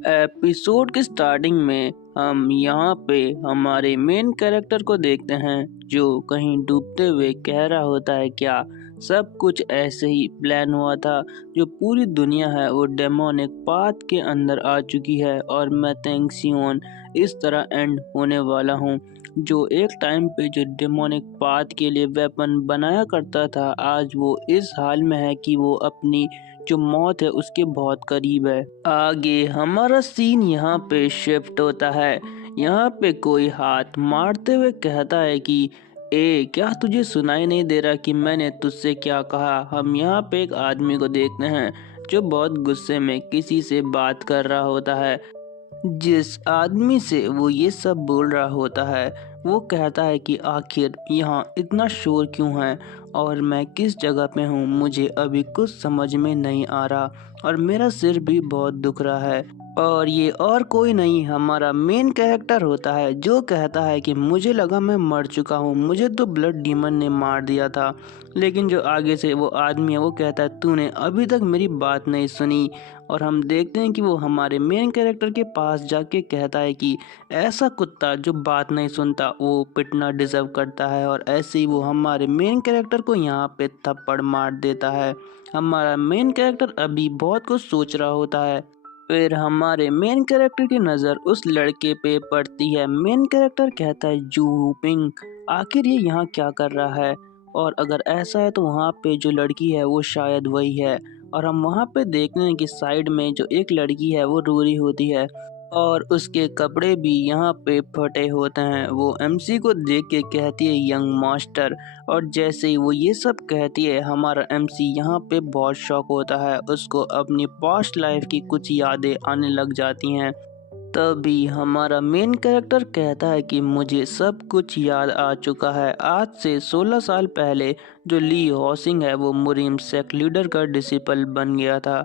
Episode के starting में हम यहाँ पे हमारे मेन कैरेक्टर को देखते हैं जो कहीं डूबते हुए कह रहा होता है क्या सब कुछ ऐसे ही प्लान हुआ था। जो पूरी दुनिया है वो डेमोनिक पाथ के अंदर आ चुकी है और मैं थैंक्सियोन इस तरह एंड होने वाला हूँ। जो एक टाइम पे जो डेमोनिक पाथ के लिए वेपन बनाया करता था आज वो इस हाल में है कि वो अपनी जो मौत है उसके बहुत करीब है। आगे हमारा सीन यहाँ पे शिफ्ट होता है। यहाँ पे कोई हाथ मारते हुए कहता है कि क्या तुझे सुनाई नहीं दे रहा कि मैंने तुझसे क्या कहा। हम यहाँ पे एक आदमी को देखते हैं जो बहुत गुस्से में किसी से बात कर रहा होता है। जिस आदमी से वो ये सब बोल रहा होता है वो कहता है कि आखिर यहाँ इतना शोर क्यों है और मैं किस जगह पे हूँ, मुझे अभी कुछ समझ में नहीं आ रहा और मेरा सिर भी बहुत दुख रहा है। और ये और कोई नहीं हमारा मेन कैरेक्टर होता है जो कहता है कि मुझे लगा मैं मर चुका हूँ, मुझे तो ब्लड डीमन ने मार दिया था। लेकिन जो आगे से वो आदमी है वो कहता है तूने अभी तक मेरी बात नहीं सुनी। और हम देखते हैं कि वो हमारे मेन कैरेक्टर के पास जाके कहता है कि ऐसा कुत्ता जो बात नहीं सुनता वो पिटना डिजर्व करता है। और ऐसे ही वो हमारे मेन कैरेक्टर को यहाँ पे थप्पड़ मार देता है। हमारा मेन कैरेक्टर अभी बहुत कुछ सोच रहा होता है। फिर हमारे मेन कैरेक्टर की नज़र उस लड़के पे पड़ती है। मेन कैरेक्टर कहता है जू पिंग आखिर ये यहाँ क्या कर रहा है, और अगर ऐसा है तो वहाँ पे जो लड़की है वो शायद वही है। और हम वहाँ पे देखते हैं कि साइड में जो एक लड़की है वो रो रही होती है और उसके कपड़े भी यहाँ पे फटे होते हैं। वो एमसी को देख के कहती है यंग मास्टर, और जैसे ही वो ये सब कहती है हमारा एमसी यहाँ पे बहुत शॉक होता है। उसको अपनी पास्ट लाइफ की कुछ यादें आने लग जाती हैं। तभी हमारा मेन कैरेक्टर कहता है कि मुझे सब कुछ याद आ चुका है। आज से 16 साल पहले जो ली हॉसिंग है वो मुरीम सेक्ट लीडर का डिसिपल बन गया था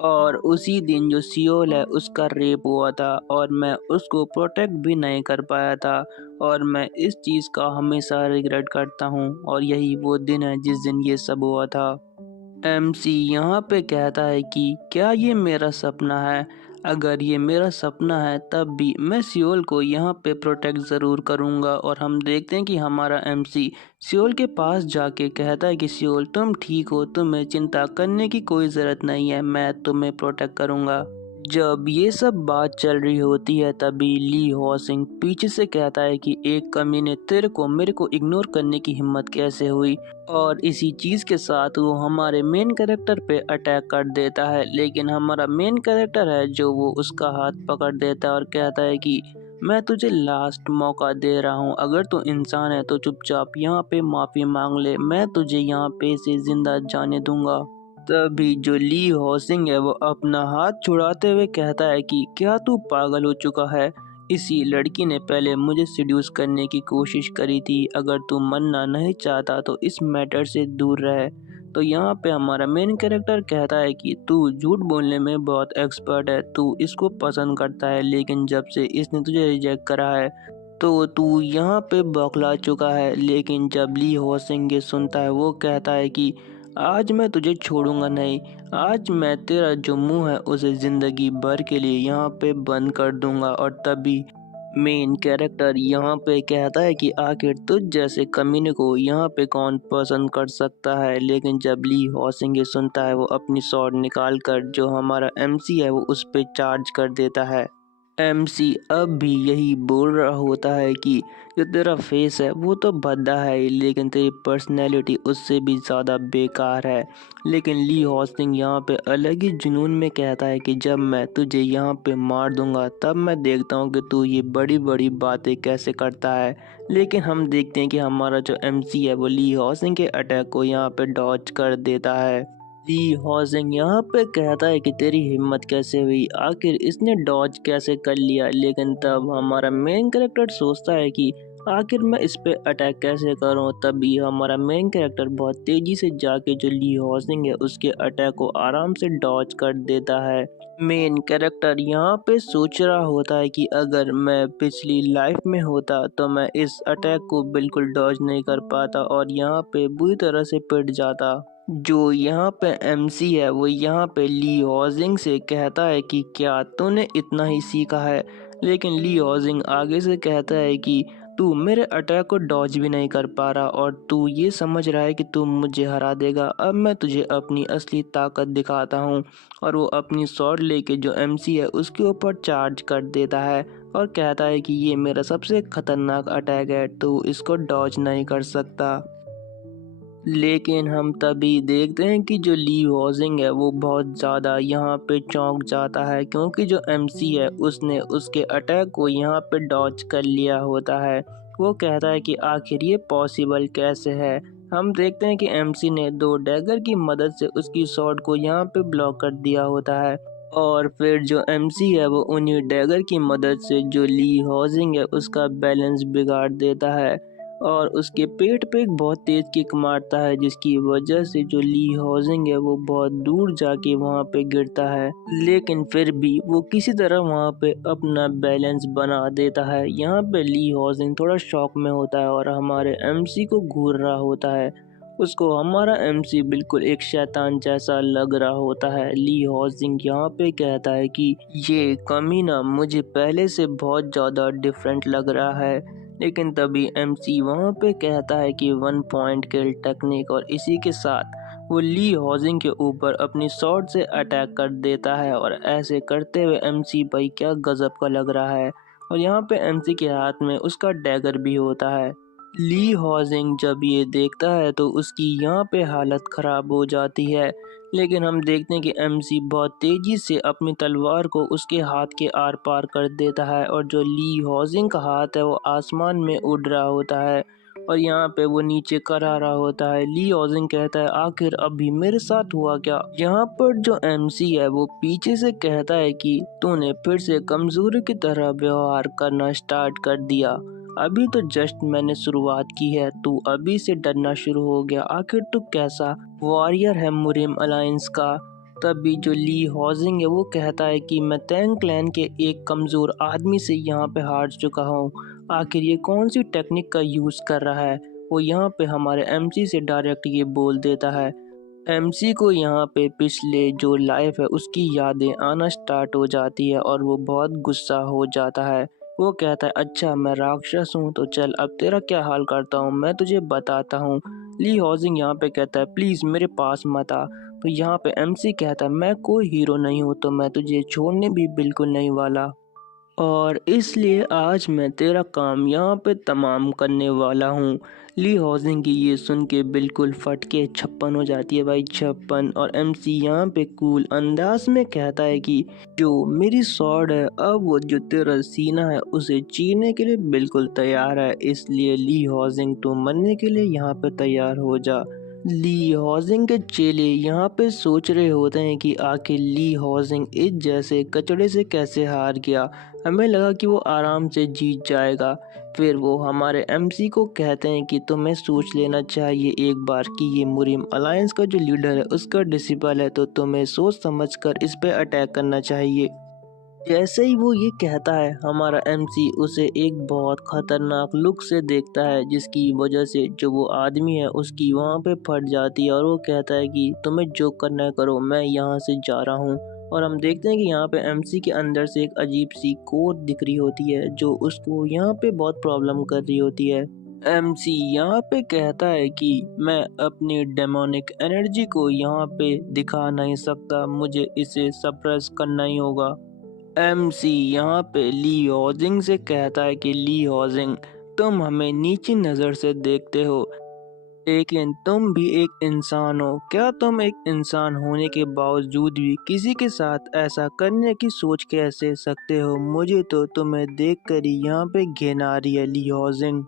और उसी दिन जो सियोल है उसका रेप हुआ था और मैं उसको प्रोटेक्ट भी नहीं कर पाया था। और मैं इस चीज़ का हमेशा रिग्रेट करता हूँ और यही वो दिन है जिस दिन ये सब हुआ था। एमसी यहाँ पे कहता है कि क्या ये मेरा सपना है, अगर ये मेरा सपना है तब भी मैं सियोल को यहाँ पे प्रोटेक्ट ज़रूर करूँगा। और हम देखते हैं कि हमारा एमसी सियोल के पास जाके कहता है कि सियोल तुम ठीक हो, तुम्हें चिंता करने की कोई ज़रूरत नहीं है, मैं तुम्हें प्रोटेक्ट करूँगा। जब ये सब बात चल रही होती है तभी ली हॉसिंग पीछे से कहता है कि एक कमीने तेरे को मेरे को इग्नोर करने की हिम्मत कैसे हुई। और इसी चीज़ के साथ वो हमारे मेन कैरेक्टर पे अटैक कर देता है। लेकिन हमारा मेन कैरेक्टर है जो वो उसका हाथ पकड़ देता है और कहता है कि मैं तुझे लास्ट मौका दे रहा हूँ, अगर तू इंसान है तो चुपचाप यहाँ पे माफ़ी मांग ले, मैं तुझे यहाँ पे से जिंदा जाने दूंगा। तभी जो ली हॉसिंग है वो अपना हाथ छुड़ाते हुए कहता है कि क्या तू पागल हो चुका है, इसी लड़की ने पहले मुझे सिड्यूस करने की कोशिश करी थी, अगर तू मरना नहीं चाहता तो इस मैटर से दूर रहे। तो यहाँ पे हमारा मेन कैरेक्टर कहता है कि तू झूठ बोलने में बहुत एक्सपर्ट है, तू इसको पसंद करता है लेकिन जब से इसने तुझे रिजेक्ट करा है तो तू यहाँ पे बौखला चुका है। लेकिन जब ली हॉसिंग ये सुनता है वो कहता है कि आज मैं तुझे छोड़ूंगा नहीं, आज मैं तेरा जो मुंह है उसे जिंदगी भर के लिए यहाँ पे बंद कर दूंगा। और तभी मेन कैरेक्टर यहाँ पे कहता है कि आखिर तुझ जैसे कमीने को यहाँ पे कौन पसंद कर सकता है। लेकिन जब ली हॉसिंग ये सुनता है वो अपनी स्वॉर्ड निकाल कर जो हमारा एमसी है वो उस पे चार्ज कर देता है। एमसी अब भी यही बोल रहा होता है कि जो तेरा फेस है वो तो भद्दा है ही, लेकिन तेरी पर्सनैलिटी उससे भी ज़्यादा बेकार है। लेकिन ली हॉस्टिंग यहाँ पे अलग ही जुनून में कहता है कि जब मैं तुझे यहाँ पे मार दूंगा तब मैं देखता हूँ कि तू ये बड़ी बड़ी बातें कैसे करता है। लेकिन हम देखते हैं कि हमारा जो एमसी है वो ली हॉसिंग के अटैक को यहाँ पे डॉज कर देता है। ली हॉजिंग यहाँ पे कहता है कि तेरी हिम्मत कैसे हुई, आखिर इसने डॉज कैसे कर लिया। लेकिन तब हमारा मेन कैरेक्टर सोचता है कि आखिर मैं इस पे अटैक कैसे करूं। तभी हमारा मेन कैरेक्टर बहुत तेजी से जाके जो ली हॉजिंग है उसके अटैक को आराम से डॉज कर देता है। मेन कैरेक्टर यहाँ पे सोच रहा होता है कि अगर मैं पिछली लाइफ में होता तो मैं इस अटैक को बिल्कुल डॉज नहीं कर पाता और यहाँ पे बुरी तरह से पिट जाता। जो यहाँ पे एमसी है वो यहाँ पे ली हॉजिंग से कहता है कि क्या तूने इतना ही सीखा है, लेकिन ली हॉजिंग आगे से कहता है कि तू मेरे अटैक को डॉज भी नहीं कर पा रहा और तू ये समझ रहा है कि तू मुझे हरा देगा। अब मैं तुझे अपनी असली ताकत दिखाता हूँ। और वो अपनी स्वॉर्ड लेके जो एमसी है उसके ऊपर चार्ज कर देता है और कहता है कि ये मेरा सबसे खतरनाक अटैक है, तू इसको डॉज नहीं कर सकता। लेकिन हम तभी देखते हैं कि जो ली हॉजिंग है वो बहुत ज़्यादा यहाँ पे चौंक जाता है, क्योंकि जो एमसी है उसने उसके अटैक को यहाँ पे डॉज कर लिया होता है। वो कहता है कि आखिर ये पॉसिबल कैसे है। हम देखते हैं कि एमसी ने दो डैगर की मदद से उसकी शॉट को यहाँ पे ब्लॉक कर दिया होता है। और फिर जो एमसी है वो उन्हीं डैगर की मदद से जो ली हॉजिंग है उसका बैलेंस बिगाड़ देता है और उसके पेट पे एक बहुत तेज किक मारता है, जिसकी वजह से जो ली हॉजिंग है वो बहुत दूर जाके वहाँ पे गिरता है। लेकिन फिर भी वो किसी तरह वहाँ पे अपना बैलेंस बना देता है। यहाँ पे ली हॉजिंग थोड़ा शॉक में होता है और हमारे एमसी को घूर रहा होता है। उसको हमारा एमसी बिल्कुल एक शैतान जैसा लग रहा होता है। ली हॉजिंग यहाँ पे कहता है कि ये कमीना मुझे पहले से बहुत ज़्यादा डिफरेंट लग रहा है। लेकिन तभी एमसी वहाँ पे कहता है कि 1 पॉइंट किल टेक्निक, और इसी के साथ वो ली हॉजिंग के ऊपर अपनी शॉट से अटैक कर देता है। और ऐसे करते हुए एमसी भाई क्या गजब का लग रहा है। और यहाँ पे एमसी के हाथ में उसका डैगर भी होता है। ली हॉजिंग जब ये देखता है तो उसकी यहाँ पे हालत ख़राब हो जाती है। लेकिन हम देखते हैं कि एमसी बहुत तेज़ी से अपनी तलवार को उसके हाथ के आर पार कर देता है और जो ली हॉजिंग का हाथ है वो आसमान में उड़ रहा होता है और यहाँ पे वो नीचे करा रहा होता है। ली हॉजिंग कहता है आखिर अभी मेरे साथ हुआ क्या। यहाँ पर जो एमसी है वो पीछे से कहता है कि तूने फिर से कमजोरी की तरह व्यवहार करना स्टार्ट कर दिया। अभी तो जस्ट मैंने शुरुआत की है, तू अभी से डरना शुरू हो गया। आखिर तू कैसा वॉरियर है मुरिम अलायंस का। तभी जो ली हॉजिंग है वो कहता है कि मैं टैंग क्लैन के एक कमज़ोर आदमी से यहाँ पे हार चुका हूँ। आखिर ये कौन सी टेक्निक का यूज़ कर रहा है। वो यहाँ पे हमारे एमसी से डायरेक्ट ये बोल देता है। एमसी को यहाँ पे पिछले जो लाइफ है उसकी यादें आना स्टार्ट हो जाती है और वो बहुत गुस्सा हो जाता है। वो कहता है अच्छा मैं राक्षस हूँ तो चल अब तेरा क्या हाल करता हूँ मैं तुझे बताता हूँ। ली हॉजिंग यहाँ पे कहता है प्लीज़ मेरे पास मत आ। तो यहाँ पे एमसी कहता है मैं कोई हीरो नहीं हूँ तो मैं तुझे छोड़ने भी बिल्कुल नहीं वाला, और इसलिए आज मैं तेरा काम यहाँ पे तमाम करने वाला हूँ। ली हॉजिंग की ये सुन के बिल्कुल फट के छप्पन हो जाती है भाई, छप्पन। और एमसी यहाँ पे कूल अंदाज में कहता है कि जो मेरी स्वॉर्ड है अब वो जो तेरा सीना है उसे चीरने के लिए बिल्कुल तैयार है, इसलिए ली हॉजिंग तू मरने के लिए यहाँ पे तैयार हो जा। ली हॉजिंग के चेले यहाँ पे सोच रहे होते हैं कि आखिर ली हॉजिंग इस जैसे कचड़े से कैसे हार गया। हमें लगा कि वो आराम से जीत जाएगा। फिर वो हमारे एमसी को कहते हैं कि तुम्हें सोच लेना चाहिए एक बार कि ये मुरिम अलायंस का जो लीडर है उसका डिसिपल है, तो तुम्हें सोच समझकर इस पे अटैक करना चाहिए। जैसे ही वो ये कहता है हमारा एमसी उसे एक बहुत खतरनाक लुक से देखता है, जिसकी वजह से जो वो आदमी है उसकी वहाँ पे फट जाती है और वो कहता है कि तुम्हें जो करना है करो, मैं यहाँ से जा रहा हूँ। और हम देखते हैं कि यहाँ पे एमसी के अंदर से एक अजीब सी कोड दिख रही होती है जो उसको यहाँ पे बहुत प्रॉब्लम कर रही होती है। एमसी यहाँ पे कहता है कि मैं अपनी डेमोनिक एनर्जी को यहाँ पे दिखा नहीं सकता, मुझे इसे सप्रेस करना ही होगा। एमसी यहाँ पे ली हॉजिंग से कहता है कि ली हॉजिंग तुम हमें नीची नज़र से देखते हो, लेकिन तुम भी एक इंसान हो। क्या तुम एक इंसान होने के बावजूद भी किसी के साथ ऐसा करने की सोच कैसे सकते हो। मुझे तो तुम्हें देखकर ही यहाँ पे घिन आ रही है ली हॉजिंग।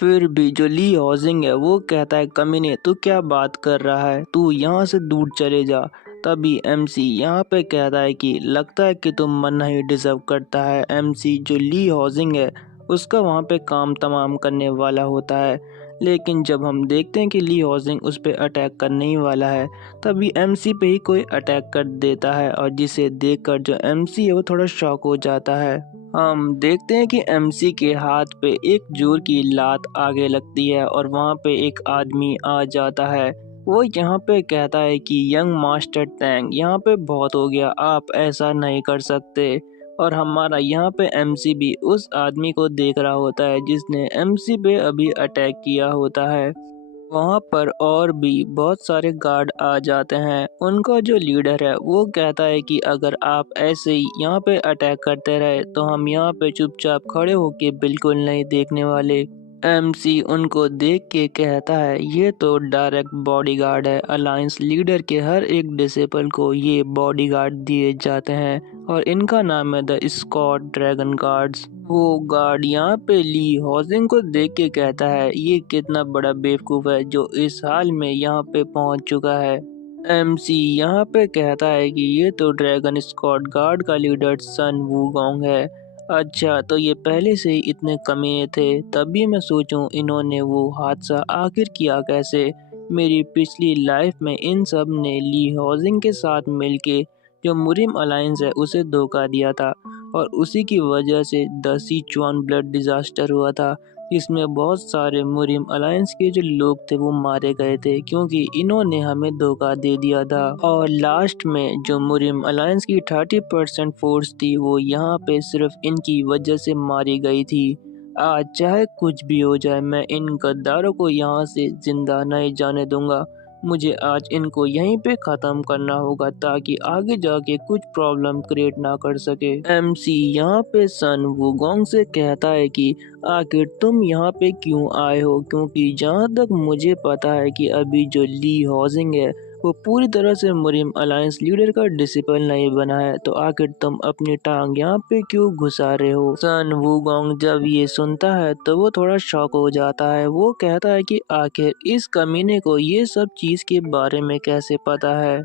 फिर भी जो ली हॉजिंग है वो कहता है कमीने तू क्या बात कर रहा है, तू यहाँ से दूर चले जा। तभी एमसी यहाँ पे कहता है कि लगता है कि तुम मरना ही डिजर्व करता है। एमसी जो ली हॉजिंग है उसका वहाँ पे काम तमाम करने वाला होता है, लेकिन जब हम देखते हैं कि ली हॉजिंग उस पर अटैक करने ही वाला है तभी एमसी पे ही कोई अटैक कर देता है, और जिसे देखकर जो एमसी है वो थोड़ा शॉक हो जाता है। हम देखते हैं कि एमसी के हाथ पे एक जोर की लात आगे लगती है और वहाँ पे एक आदमी आ जाता है। वो यहाँ पे कहता है कि यंग मास्टर टैंग, यहाँ पे बहुत हो गया, आप ऐसा नहीं कर सकते। और हमारा यहाँ पे एमसी भी उस आदमी को देख रहा होता है जिसने एमसी पे अभी अटैक किया होता है। वहाँ पर और भी बहुत सारे गार्ड आ जाते हैं। उनका जो लीडर है वो कहता है कि अगर आप ऐसे ही यहाँ पे अटैक करते रहे तो हम यहाँ पे चुपचाप खड़े होके बिल्कुल नहीं देखने वाले। एमसी उनको देख के कहता है ये तो डायरेक्ट बॉडीगार्ड है, अलायंस लीडर के हर एक डिसेबल को ये बॉडीगार्ड दिए जाते हैं और इनका नाम है द स्कॉट ड्रैगन गार्ड्स। वो गार्ड यहाँ पे ली हॉजिंग को देख के कहता है ये कितना बड़ा बेवकूफ़ है जो इस हाल में यहाँ पे पहुँच चुका है। एमसी यहाँ पे कहता है कि ये तो ड्रैगन स्क्वाड गार्ड का लीडर सन वूगोंग है। अच्छा, तो ये पहले से ही इतने कमीने थे, तभी मैं सोचूं इन्होंने वो हादसा आखिर किया कैसे। मेरी पिछली लाइफ में इन सब ने ली हॉजिंग के साथ मिलके जो मुरिम अलायंस है उसे धोखा दिया था और उसी की वजह से द सिचुआन ब्लड डिजास्टर हुआ था जिसमें बहुत सारे मुरिम अलायंस के जो लोग थे वो मारे गए थे क्योंकि इन्होंने हमें धोखा दे दिया था। और लास्ट में जो मुरिम अलायंस की 30% फोर्स थी वो यहाँ पे सिर्फ इनकी वजह से मारी गई थी। आज चाहे कुछ भी हो जाए मैं इन गद्दारों को यहाँ से जिंदा नहीं जाने दूंगा। मुझे आज इनको यहीं पे ख़त्म करना होगा ताकि आगे जाके कुछ प्रॉब्लम क्रिएट ना कर सके। एमसी यहाँ पे सन वुगोंग से कहता है कि आखिर तुम यहाँ पे क्यों आए हो, क्योंकि जहाँ तक मुझे पता है कि अभी जो ली हॉजिंग है वो पूरी तरह से मुरिम अलायंस लीडर का डिसिपल नहीं बना है, तो आखिर तुम अपनी टांग यहाँ पे क्यों घुसा रहे हो। सन वूगोंग जब ये सुनता है तो वो थोड़ा शॉक हो जाता है। वो कहता है कि आखिर इस कमीने को ये सब चीज के बारे में कैसे पता है।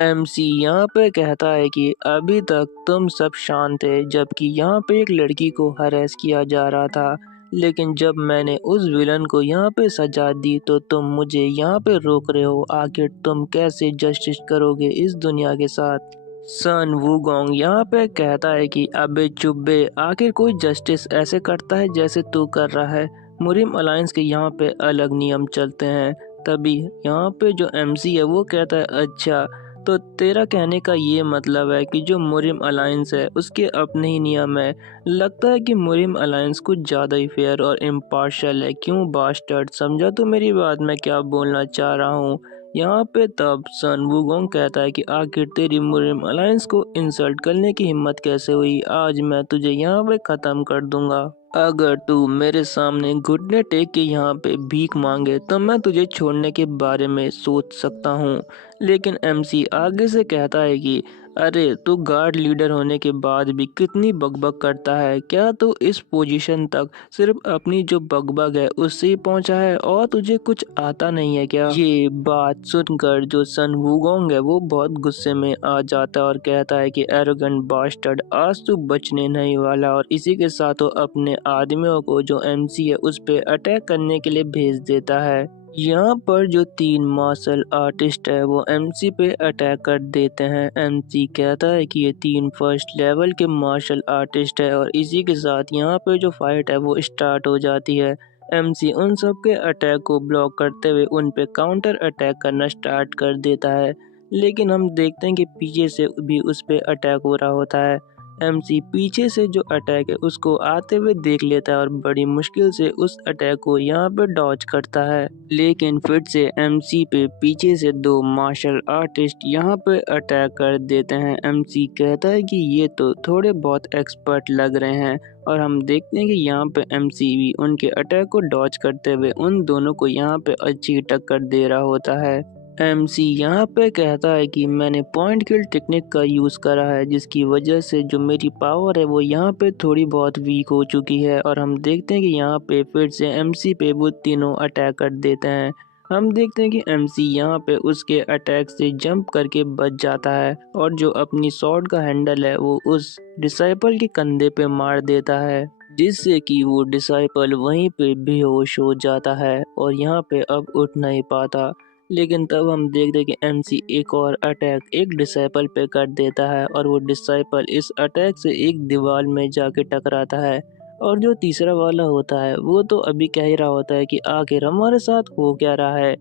एमसी यहाँ पे कहता है कि अभी तक तुम सब शांत थे जबकि यहाँ पे एक लड़की को हरेस किया जा रहा था, लेकिन जब मैंने उस विलन को यहाँ पे सजा दी तो तुम मुझे यहाँ पे रोक रहे हो। आखिर तुम कैसे जस्टिस करोगे इस दुनिया के साथ। सन वूगोंग यहाँ पे कहता है कि अबे चुप बे, आखिर कोई जस्टिस ऐसे करता है जैसे तू कर रहा है। मुरिम अलायंस के यहाँ पे अलग नियम चलते हैं। तभी यहाँ पे जो एमसी है वो कहता है अच्छा, तो तेरा कहने का ये मतलब है कि जो मुरिम अलायंस है उसके अपने ही नियम है। लगता है कि मुरिम अलायंस कुछ ज़्यादा ही फेयर और इम्पार्शियल है। क्यों बास्टर्ड, समझा तो मेरी बात मैं क्या बोलना चाह रहा हूँ। यहाँ पे तब सन वूगोंग कहता है कि आखिर तेरी मुरिम अलायंस को इंसल्ट करने की हिम्मत कैसे हुई, आज मैं तुझे यहाँ पे ख़त्म कर दूंगा। अगर तू मेरे सामने घुटने टेक के यहाँ पे भीख मांगे तो मैं तुझे छोड़ने के बारे में सोच सकता हूँ। लेकिन एमसी आगे से कहता है कि अरे तू गार्ड लीडर होने के बाद भी कितनी बकबक करता है, क्या तू इस पोजीशन तक सिर्फ अपनी जो बकबक है उससे ही पहुंचा है और तुझे कुछ आता नहीं है क्या। ये बात सुनकर जो सन वूगोंग है वो बहुत गुस्से में आ जाता है और कहता है कि एरोगेंट बास्टर्ड, आज तू बचने नहीं वाला। और इसी के साथ वो अपने आदमियों को जो एमसी है उस पे अटैक करने के लिए भेज देता है। यहाँ पर जो 3 मार्शल आर्टिस्ट है वो एमसी पे अटैक कर देते हैं। एमसी कहता है कि ये 3 फर्स्ट लेवल के मार्शल आर्टिस्ट है और इसी के साथ यहाँ पे जो फाइट है वो स्टार्ट हो जाती है। एमसी उन सब के अटैक को ब्लॉक करते हुए उन पे काउंटर अटैक करना स्टार्ट कर देता है, लेकिन हम देखते हैं कि पीछे से भी उस पे अटैक हो रहा होता है। एमसी पीछे से जो अटैक है उसको आते हुए देख लेता है और बड़ी मुश्किल से उस अटैक को यहाँ पे डॉज करता है, लेकिन फिर से एमसी पे पीछे से 2 मार्शल आर्टिस्ट यहाँ पे अटैक कर देते हैं। एमसी कहता है कि ये तो थोड़े बहुत एक्सपर्ट लग रहे हैं और हम देखते हैं कि यहाँ पे एमसी भी उनके अटैक को डॉज करते हुए उन दोनों को यहाँ पे अच्छी टक्कर दे रहा होता है। एमसी यहाँ पे कहता है कि मैंने पॉइंट किल टेक्निक का यूज़ करा है जिसकी वजह से जो मेरी पावर है वो यहाँ पे थोड़ी बहुत वीक हो चुकी है। और हम देखते हैं कि यहाँ पे फिर से एमसी पे वो तीनों अटैक कर देते हैं। हम देखते हैं कि एमसी यहाँ पे उसके अटैक से जंप करके बच जाता है और जो अपनी स्वॉर्ड का हैंडल है वो उस डिसाइपल के कंधे पे मार देता है, जिससे कि वो डिसाइपल वहीं पे बेहोश हो जाता है और यहाँ पे अब उठ नहीं पाता। लेकिन तब हम देखते हैं कि एमसी एक और अटैक एक डिसाइपल पे कर देता है और वो डिसाइपल इस अटैक से एक दीवार में जाके टकराता है। और जो तीसरा वाला होता है वो तो अभी कह ही रहा होता है कि आखिर हमारे साथ हो क्या रहा है।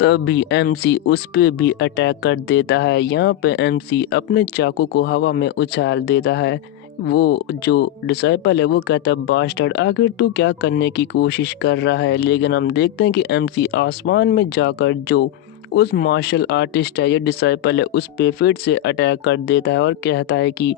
तभी एमसी उस पे भी अटैक कर देता है। यहाँ पे एमसी अपने चाकू को हवा में उछाल देता है। वो जो डिसाइपल है वो कहता है, बास्टर्ड, आखिर तू क्या करने की कोशिश कर रहा है। लेकिन हम देखते हैं कि एमसी आसमान में जाकर जो उस मार्शल आर्टिस्ट है या डिसाइपल है उस पे फिर से अटैक कर देता है और कहता है कि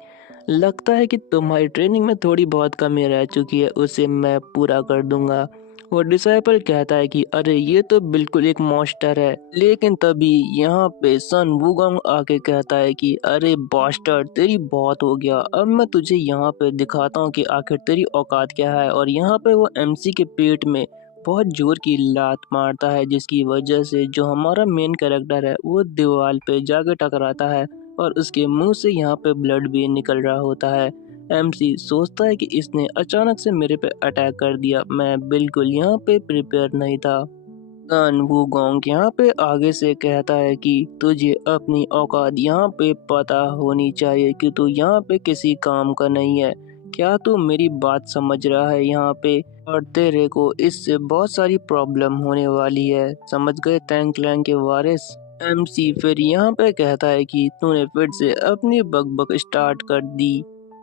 लगता है कि तुम्हारी ट्रेनिंग में थोड़ी बहुत कमी रह चुकी है, उसे मैं पूरा कर दूंगा। वो डिसाइपल कहता है कि अरे ये तो बिल्कुल एक मॉन्स्टर है। लेकिन तभी यहाँ पे सन वुगोंग आके कहता है कि अरे बास्टर्ड, तेरी बहुत हो गया, अब मैं तुझे यहाँ पे दिखाता हूँ कि आखिर तेरी औकात क्या है। और यहाँ पे वो एमसी के पेट में बहुत जोर की लात मारता है, जिसकी वजह से जो हमारा मेन कैरेक्टर है वो दीवार पे जाके टकराता है और उसके मुंह से यहाँ पे ब्लड भी निकल रहा होता है। एमसी सोचता है कि इसने अचानक से मेरे पे अटैक कर दिया, मैं बिल्कुल यहाँ पे प्रिपेयर नहीं था। सन वूगोंग यहाँ पे आगे से कहता है कि तुझे अपनी औकात यहाँ पे पता होनी चाहिए कि तू यहाँ पे किसी काम का नहीं है। क्या तू मेरी बात समझ रहा है यहाँ पे? और तेरे को इससे बहुत सारी प्रॉब्लम होने वाली है, समझ गए टैंक क्लैंग के वारिस? एमसी फिर यहाँ पे कहता है कि तूने फिर से अपनी बकबक स्टार्ट कर दी।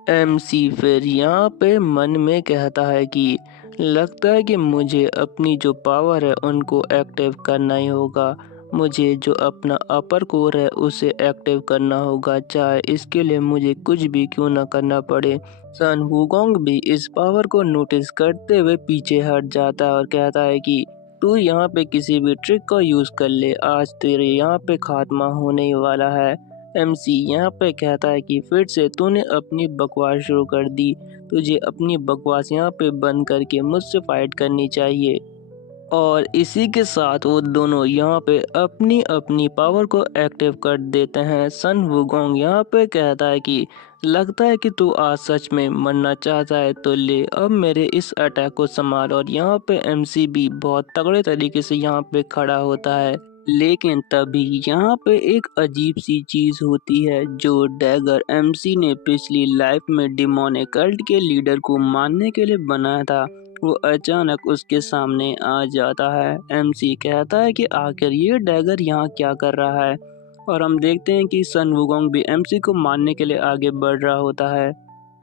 एमसी फिर यहाँ पे मन में कहता है कि लगता है कि मुझे अपनी जो पावर है उनको एक्टिव करना ही होगा। मुझे जो अपना अपर कोर है उसे एक्टिव करना होगा, चाहे इसके लिए मुझे कुछ भी क्यों ना करना पड़े। सन वुगोंग भी इस पावर को नोटिस करते हुए पीछे हट जाता है और कहता है कि तू यहाँ पे किसी भी ट्रिक का यूज कर ले, आज तेरे यहाँ पे खात्मा होने ही वाला है। एमसी यहाँ पे कहता है कि फिर से तूने अपनी बकवास शुरू कर दी, तुझे अपनी बकवास यहाँ पे बंद करके मुझसे फाइट करनी चाहिए। और इसी के साथ वो दोनों यहाँ पे अपनी अपनी पावर को एक्टिव कर देते हैं। सन वुगोंग यहाँ पे कहता है कि लगता है कि तू आज सच में मरना चाहता है, तो ले अब मेरे इस अटैक को संभाल। और यहाँ पे एमसी भी बहुत तगड़े तरीके से यहाँ पे खड़ा होता है। लेकिन तभी यहाँ पे एक अजीब सी चीज होती है, जो डैगर एमसी ने पिछली लाइफ में डिमोनिक कल्ट के लीडर को मारने के लिए बनाया था, वो अचानक उसके सामने आ जाता है। एमसी कहता है कि आखिर ये डैगर यहाँ क्या कर रहा है। और हम देखते हैं कि सन वुगोंग भी एमसी को मारने के लिए आगे बढ़ रहा होता है।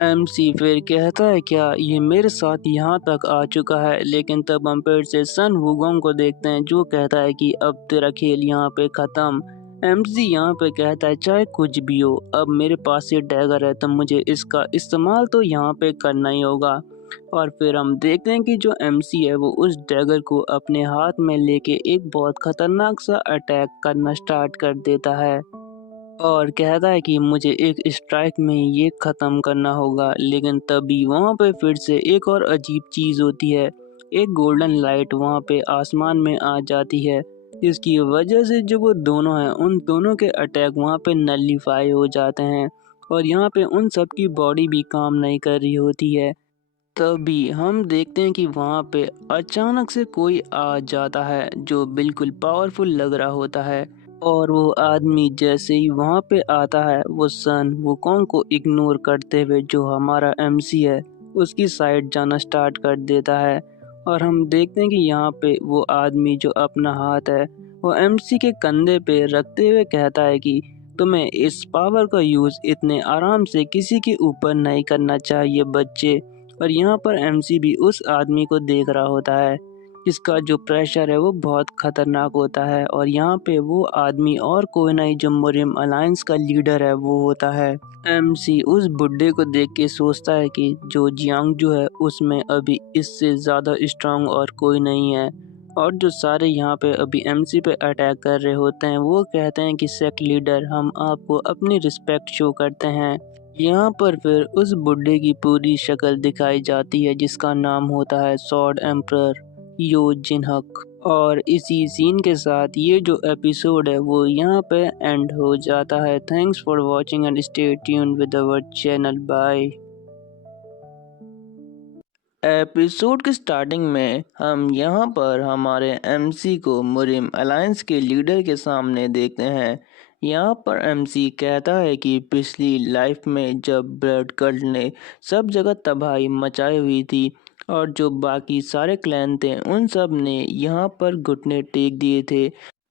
एमसी फिर कहता है क्या ये मेरे साथ यहाँ तक आ चुका है। लेकिन तब हम फिर से सन वुगोंग को देखते हैं, जो कहता है कि अब तेरा खेल यहाँ पे खत्म। एमसी यहाँ पे कहता है चाहे कुछ भी हो, अब मेरे पास ये डैगर है तो मुझे इसका इस्तेमाल तो यहाँ पे करना ही होगा। और फिर हम देखते हैं कि जो एमसी है वो उस डैगर को अपने हाथ में लेके एक बहुत खतरनाक सा अटैक करना स्टार्ट कर देता है और कहता है कि मुझे एक स्ट्राइक में ये ख़त्म करना होगा। लेकिन तभी वहाँ पे फिर से एक और अजीब चीज़ होती है, एक गोल्डन लाइट वहाँ पे आसमान में आ जाती है, जिसकी वजह से जो वो दोनों हैं उन दोनों के अटैक वहाँ पे नलीफाई हो जाते हैं और यहाँ पे उन सब की बॉडी भी काम नहीं कर रही होती है। तभी हम देखते हैं कि वहाँ पे अचानक से कोई आ जाता है जो बिल्कुल पावरफुल लग रहा होता है। और वो आदमी जैसे ही वहाँ पे आता है वो सन वुकोंग को इग्नोर करते हुए जो हमारा एमसी है उसकी साइड जाना स्टार्ट कर देता है। और हम देखते हैं कि यहाँ पे वो आदमी जो अपना हाथ है वो एमसी के कंधे पे रखते हुए कहता है कि तुम्हें इस पावर का यूज़ इतने आराम से किसी के ऊपर नहीं करना चाहिए बच्चे। और यहाँ पर एमसी भी उस आदमी को देख रहा होता है जिसका जो प्रेशर है वो बहुत खतरनाक होता है। और यहाँ पे वो आदमी और कोई नहीं जो मुरिम अलायंस का लीडर है वो होता है। एमसी उस बुड्ढे को देख के सोचता है कि जो जियांग जो है उसमें अभी इससे ज़्यादा स्ट्रांग और कोई नहीं है। और जो सारे यहाँ पे अभी एमसी पे अटैक कर रहे होते हैं वो कहते हैं कि सेक्ट लीडर, हम आपको अपनी रिस्पेक्ट शो करते हैं। यहाँ पर फिर उस बुड्ढे की पूरी शक्ल दिखाई जाती है जिसका नाम होता है सॉर्ड एम्परर यो जिनहक। और इसी सीन के साथ ये जो एपिसोड है वो यहाँ पे एंड हो जाता है। Thanks for watching and stay tuned with our channel. Bye. Episode के स्टार्टिंग में हम यहाँ पर हमारे एमसी को मुरिम अलायंस के लीडर के सामने देखते हैं। यहाँ पर एमसी कहता है कि पिछली लाइफ में जब ब्लड कल्ट ने सब जगह तबाही मचाई हुई थी और जो बाकी सारे क्लैन थे उन सब ने यहाँ पर घुटने टेक दिए थे।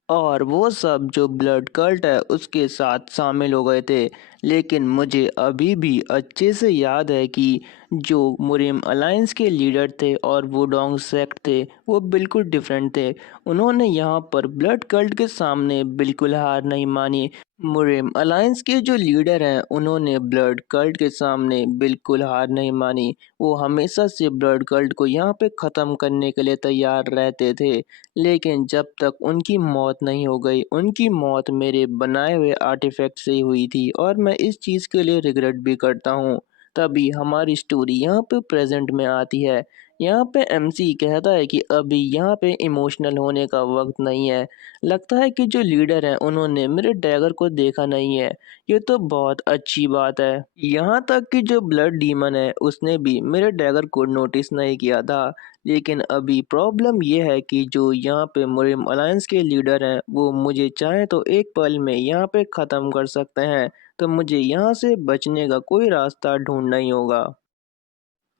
और वो सब जो ब्लड कल्ट है उसके साथ शामिल हो गए थे। लेकिन मुझे अभी भी अच्छे से याद है कि जो मुरिम अलायंस के लीडर थे और वुडोंग सेक्ट थे वो बिल्कुल डिफरेंट थे। उन्होंने यहाँ पर ब्लड कल्ट के सामने बिल्कुल हार नहीं मानी। मुरिम अलायंस के जो लीडर हैं उन्होंने ब्लड कल्ट के सामने बिल्कुल हार नहीं मानी। वो हमेशा से ब्लड कल्ट को यहाँ पे ख़त्म करने के लिए तैयार रहते थे। लेकिन जब तक उनकी मौत नहीं हो गई, उनकी मौत मेरे बनाए हुए आर्टिफैक्ट से ही हुई थी और मैं इस चीज़ के लिए रिग्रेट भी करता हूँ। तभी हमारी स्टोरी यहाँ पे प्रेजेंट में आती है। यहाँ पे एमसी कहता है कि अभी यहाँ पे इमोशनल होने का वक्त नहीं है। लगता है कि जो लीडर हैं उन्होंने मेरे डैगर को देखा नहीं है। ये तो बहुत अच्छी बात है। यहाँ तक कि जो ब्लड डीमन है उसने भी मेरे डैगर को नोटिस नहीं किया था। लेकिन अभी प्रॉब्लम ये है कि जो यहाँ पे मुरिम अलायंस के लीडर हैं वो मुझे चाहे तो एक पल में यहाँ पे ख़त्म कर सकते हैं। तो मुझे यहाँ से बचने का कोई रास्ता ढूंढना ही होगा।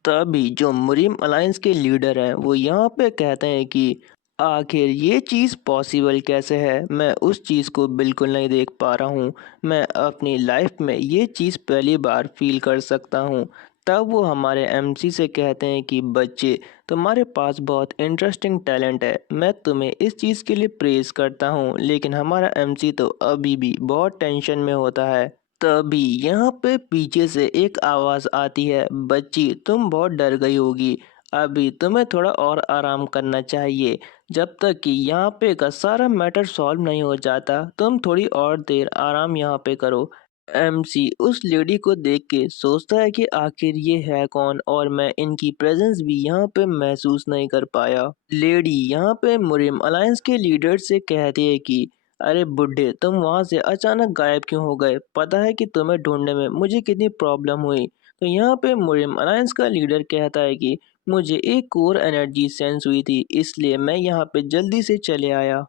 तभी जो मुरिम अलायंस के लीडर हैं वो यहाँ पे कहते हैं कि आखिर ये चीज़ पॉसिबल कैसे है। मैं उस चीज़ को बिल्कुल नहीं देख पा रहा हूँ। मैं अपनी लाइफ में ये चीज़ पहली बार फील कर सकता हूँ। तब वो हमारे एमसी से कहते हैं कि बच्चे, तुम्हारे पास बहुत इंटरेस्टिंग टैलेंट है। मैं तुम्हें इस चीज़ के लिए प्रेज़ करता हूँ। लेकिन हमारा एमसी तो अभी भी बहुत टेंशन में होता है। तभी यहाँ पे पीछे से एक आवाज आती है, बच्ची तुम बहुत डर गई होगी। अभी तुम्हें थोड़ा और आराम करना चाहिए। जब तक कि यहाँ पे का सारा मैटर सॉल्व नहीं हो जाता, तुम थोड़ी और देर आराम यहाँ पे करो। एमसी उस लेडी को देख के सोचता है कि आखिर ये है कौन और मैं इनकी प्रेजेंस भी यहाँ पे महसूस नहीं कर पाया। लेडी यहाँ पे मुरिम अलायंस के लीडर से कहती है कि अरे बुड्ढे, तुम वहां से अचानक गायब क्यों हो गए? पता है कि तुम्हें ढूंढने में मुझे कितनी प्रॉब्लम हुई। तो यहाँ पे मुरिम अलायंस का लीडर कहता है कि मुझे एक कोर एनर्जी सेंस हुई थी, इसलिए मैं यहाँ पे जल्दी से चले आया।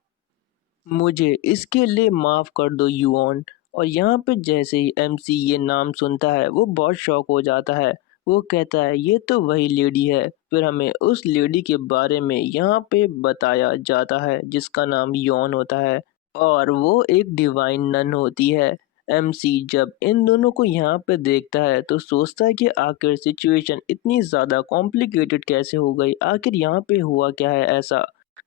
मुझे इसके लिए माफ कर दो युआन। और यहाँ पे जैसे ही एमसी ये नाम सुनता है वो बहुत शॉक हो जाता है। वो कहता है ये तो वही लेडी है। फिर हमें उस लेडी के बारे में यहाँ पे बताया जाता है जिसका नाम यौन होता है और वो एक डिवाइन नन होती है। एमसी जब इन दोनों को यहाँ पे देखता है तो सोचता है कि आखिर सिचुएशन इतनी ज़्यादा कॉम्प्लिकेटेड कैसे हो गई, आखिर यहाँ पे हुआ क्या है ऐसा।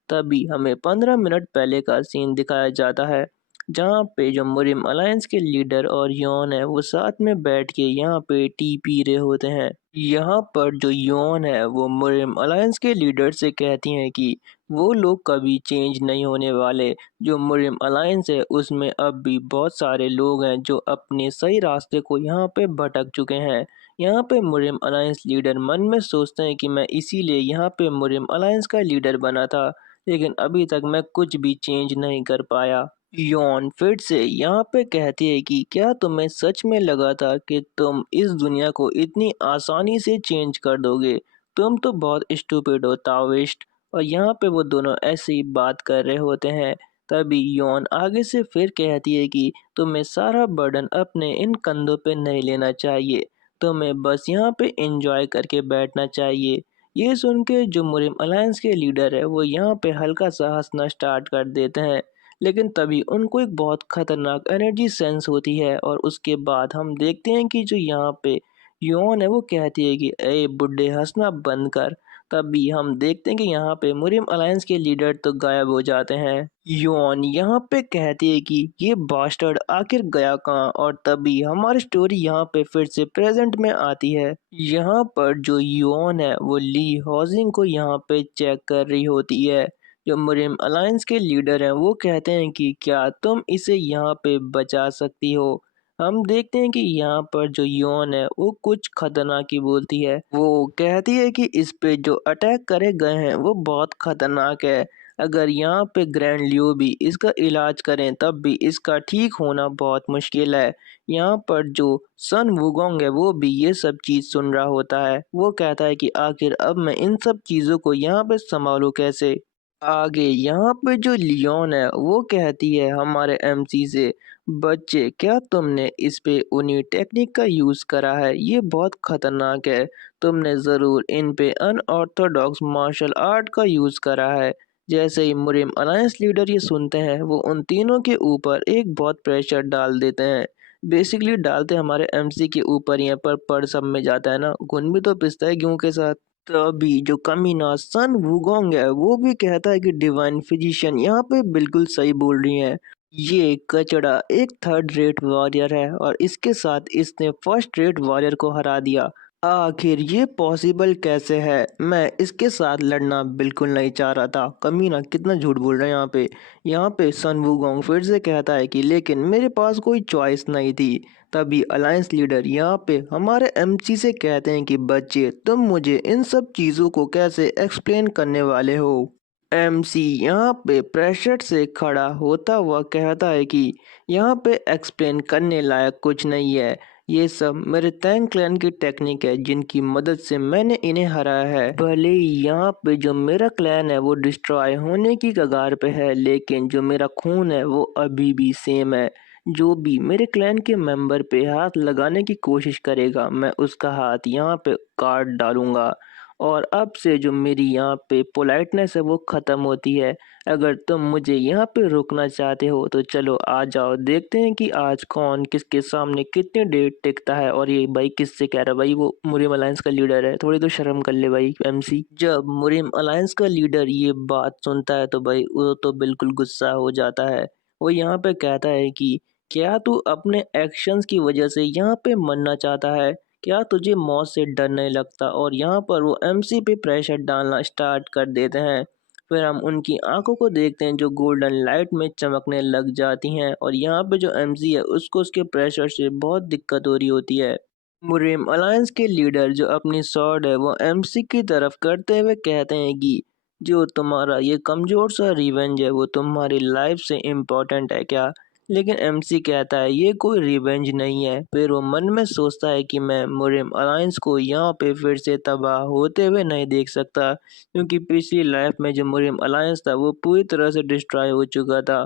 तभी हमें 15 मिनट पहले का सीन दिखाया जाता है जहाँ पे जो मुरिम अलायंस के लीडर और यौन है वो साथ में बैठ के यहाँ पे टी पी रहे होते हैं। यहाँ पर जो यौन है वो मुरिम अलायंस के लीडर से कहती हैं कि वो लोग कभी चेंज नहीं होने वाले। जो मुरिम अलायंस है उसमें अब भी बहुत सारे लोग हैं जो अपने सही रास्ते को यहाँ पे भटक चुके हैं। यहाँ पे मुरिम अलायंस लीडर मन में सोचते हैं कि मैं इसीलिए यहाँ पे मुरिम अलायंस का लीडर बना था, लेकिन अभी तक मैं कुछ भी चेंज नहीं कर पाया। यौन फिर से यहाँ पे कहती है कि क्या तुम्हें सच में लगा था कि तुम इस दुनिया को इतनी आसानी से चेंज कर दोगे? तुम तो बहुत स्टूपिड हो ताओइस्ट। और यहाँ पे वो दोनों ऐसे ही बात कर रहे होते हैं। तभी यौन आगे से फिर कहती है कि तुम्हें सारा बर्डन अपने इन कंधों पे नहीं लेना चाहिए। तुम्हें बस यहाँ पे एंजॉय करके बैठना चाहिए। ये सुन के जो मुरिम अलायंस के लीडर है वो यहाँ पे हल्का सा हंसना स्टार्ट कर देते हैं। लेकिन तभी उनको एक बहुत खतरनाक एनर्जी सेंस होती है और उसके बाद हम देखते हैं कि जो यहाँ पे योन है वो कहती है कि ए बुड्ढे, हंसना बंद कर। तभी हम देखते हैं कि यहाँ पे मुरिम अलायंस के लीडर तो गायब हो जाते हैं। योन यहाँ पे कहती है कि ये बास्टर्ड आखिर गया कहाँ। और तभी हमारी स्टोरी यहाँ पे फिर से प्रेजेंट में आती है। यहाँ पर जो योन है वो ली हॉजिंग को यहाँ पे चेक कर रही होती है। जो मुरिम अलायंस के लीडर हैं वो कहते हैं कि क्या तुम इसे यहाँ पे बचा सकती हो। हम देखते हैं कि यहाँ पर जो यौन है वो कुछ खतरनाक ही बोलती है। वो कहती है कि इस पे जो अटैक करे गए हैं वो बहुत खतरनाक है। अगर यहाँ पे ग्रैंड लियो भी इसका इलाज करें तब भी इसका ठीक होना बहुत मुश्किल है। यहाँ पर जो सन वुगोंग है वो भी ये सब चीज सुन रहा होता है। वो कहता है कि आखिर अब मैं इन सब चीजों को यहाँ पे संभालूं कैसे। आगे यहाँ पे जो लियोन है वो कहती है हमारे एमसी से, बच्चे क्या तुमने इस पे उन्हीं टेक्निक का यूज करा है? ये बहुत खतरनाक है। तुमने जरूर इन पे अनऑर्थोडॉक्स मार्शल आर्ट का यूज करा है। जैसे ही मुरिम अलायंस लीडर ये सुनते हैं वो उन तीनों के ऊपर एक बहुत प्रेशर डाल देते हैं। बेसिकली डालते हमारे एमसी के ऊपर ही है, पर पड़ सब में जाता है ना, घुन भी तो पिसता है गेहूं के साथ। तभी जो कमीना सन वुगोंग है वो भी कहता है कि डिवाइन फिजिशियन यहाँ पे बिल्कुल सही बोल रही है। ये कचड़ा एक थर्ड रेट वॉरियर है और इसके साथ इसने फर्स्ट रेट वॉरियर को हरा दिया। आखिर ये पॉसिबल कैसे है? मैं इसके साथ लड़ना बिल्कुल नहीं चाह रहा था। कमीना कितना झूठ बोल रहा है यहाँ पे। यहाँ पे सन वुगोंग फिर से कहता है कि लेकिन मेरे पास कोई चॉइस नहीं थी। तभी अलायंस लीडर यहाँ पे हमारे एमसी से कहते हैं कि बच्चे तुम मुझे इन सब चीज़ों को कैसे एक्सप्लेन करने वाले हो। एमसी यहाँ पे प्रेशर से खड़ा होता हुआ कहता है कि यहाँ पे एक्सप्लेन करने लायक कुछ नहीं है। ये सब मेरे टैंग क्लैन की टेक्निक है जिनकी मदद से मैंने इन्हें हराया है। भले ही यहाँ पे जो मेरा क्लैन है वो डिस्ट्रॉय होने की कगार पे है, लेकिन जो मेरा खून है वो अभी भी सेम है। जो भी मेरे क्लैन के मेंबर पे हाथ लगाने की कोशिश करेगा मैं उसका हाथ यहाँ पे काट डालूंगा। और अब से जो मेरी यहाँ पे पोलाइटनेस है वो ख़त्म होती है। अगर तुम मुझे यहाँ पे रोकना चाहते हो तो चलो आ जाओ, देखते हैं कि आज कौन किसके सामने कितनी देर टिकता है। और ये भाई किससे कह रहा है भाई, वो मुरिम अलायंस का लीडर है, थोड़ी तो शर्म कर ले भाई एमसी। जब मुरिम अलायंस का लीडर ये बात सुनता है तो भाई वो तो बिल्कुल गुस्सा हो जाता है। वो यहाँ पे कहता है कि क्या तू अपने एक्शंस की वजह से यहाँ पे मरना चाहता है? क्या तुझे मौत से डर नहीं लगता? और यहाँ पर वो एमसी पे प्रेशर डालना स्टार्ट कर देते हैं। फिर हम उनकी आंखों को देखते हैं जो गोल्डन लाइट में चमकने लग जाती हैं और यहाँ पे जो एमसी है उसको उसके प्रेशर से बहुत दिक्कत हो रही होती है। मुरिम अलायंस के लीडर जो अपनी सॉर्ड है वो एमसी की तरफ करते हुए कहते हैं कि जो तुम्हारा ये कमजोर सा रिवेंज है वो तुम्हारी लाइफ से इम्पोर्टेंट है क्या? लेकिन एमसी कहता है ये कोई रिवेंज नहीं है। फिर वो मन में सोचता है कि मैं मुरिम अलायंस को यहाँ पे फिर से तबाह होते हुए नहीं देख सकता, क्योंकि पिछली लाइफ में जो मुरिम अलायंस था वो पूरी तरह से डिस्ट्रॉय हो चुका था।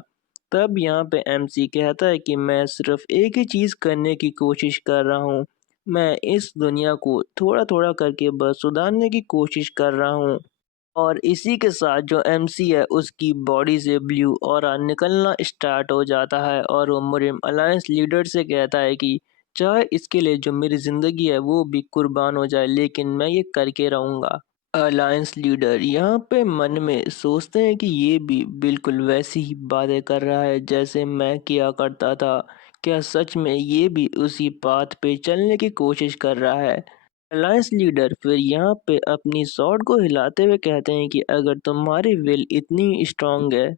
तब यहाँ पे एमसी कहता है कि मैं सिर्फ एक ही चीज़ करने की कोशिश कर रहा हूँ। मैं इस दुनिया को थोड़ा थोड़ा करके बस सुधारने की कोशिश कर रहा हूँ। और इसी के साथ जो एमसी है उसकी बॉडी से ब्लू ऑरा निकलना स्टार्ट हो जाता है और वो मुरिम अलायंस लीडर से कहता है कि चाहे इसके लिए जो मेरी ज़िंदगी है वो भी कुर्बान हो जाए लेकिन मैं ये करके रहूँगा। अलायंस लीडर यहाँ पे मन में सोचते हैं कि ये भी बिल्कुल वैसी ही बातें कर रहा है जैसे मैं किया करता था। क्या सच में ये भी उसी पाथ पे चलने की कोशिश कर रहा है? अलायंस लीडर फिर यहाँ पे अपनी स्वॉर्ड को हिलाते हुए कहते हैं कि अगर तुम्हारी विल इतनी स्ट्रांग है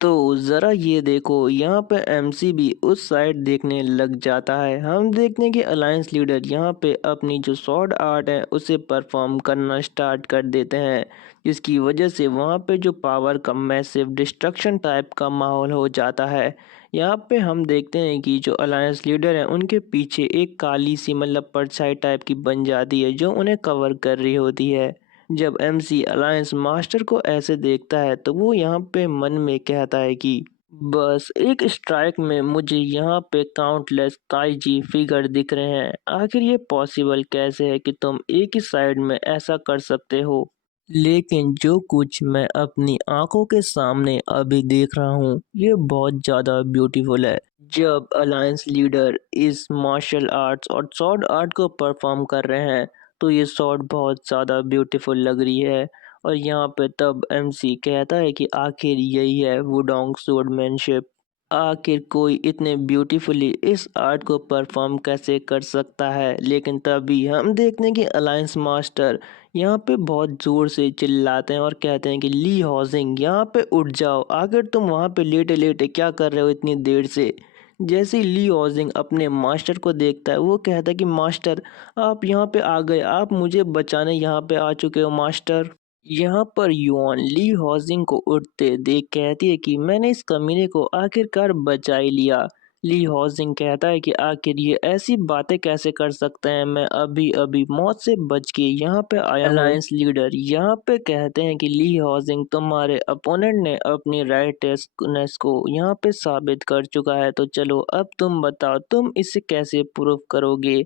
तो जरा ये देखो। यहाँ पे एमसी भी उस साइड देखने लग जाता है। हम देखते हैं कि अलायंस लीडर यहाँ पे अपनी जो स्वॉर्ड आर्ट है उसे परफॉर्म करना स्टार्ट कर देते हैं, जिसकी वजह से वहाँ पे जो पावर का मैसिव डिस्ट्रक्शन टाइप का माहौल हो जाता है। यहाँ पे हम देखते हैं कि जो अलायंस लीडर है उनके पीछे एक काली सी मतलब परछाई टाइप की बन जाती है जो उन्हें कवर कर रही होती है। जब एमसी अलायंस मास्टर को ऐसे देखता है तो वो यहाँ पे मन में कहता है कि बस एक स्ट्राइक में मुझे यहाँ पे काउंटलेस काइजी फिगर दिख रहे हैं। आखिर ये पॉसिबल कैसे है कि तुम एक ही साइड में ऐसा कर सकते हो? लेकिन जो कुछ मैं अपनी आंखों के सामने अभी देख रहा हूँ ये बहुत ज़्यादा ब्यूटीफुल है। जब अलायंस लीडर इस मार्शल आर्ट्स और स्वॉर्ड आर्ट को परफॉर्म कर रहे हैं तो ये स्वॉर्ड बहुत ज़्यादा ब्यूटीफुल लग रही है। और यहाँ पे तब एमसी कहता है कि आखिर यही है वुडोंग स्वॉर्डमैनशिप। आखिर कोई इतने ब्यूटीफुली इस आर्ट को परफॉर्म कैसे कर सकता है? लेकिन तभी हम देखते हैं कि अलायंस मास्टर यहाँ पे बहुत ज़ोर से चिल्लाते हैं और कहते हैं कि ली हॉजिंग यहाँ पे उठ जाओ, आखिर तुम वहाँ पे लेटे लेटे क्या कर रहे हो इतनी देर से? जैसे ही ली हॉजिंग अपने मास्टर को देखता है वो कहता है कि मास्टर आप यहाँ पे आ गए, आप मुझे बचाने यहाँ पे आ चुके हो मास्टर। यहाँ पर युआन ली हॉजिंग को उठते देख कहती है कि मैंने इस कमीने को आखिरकार बचा ही लिया। ली हॉजिंग कहता है कि आखिर ये ऐसी बातें कैसे कर सकते हैं, मैं अभी अभी मौत से बच के यहाँ पे आया हूँ। अलायंस लीडर यहाँ पे कहते हैं कि ली हॉजिंग तुम्हारे अपोनेंट ने अपनी राइटनेस को यहाँ पे साबित कर चुका है, तो चलो अब तुम बताओ तुम इसे कैसे प्रूव करोगे?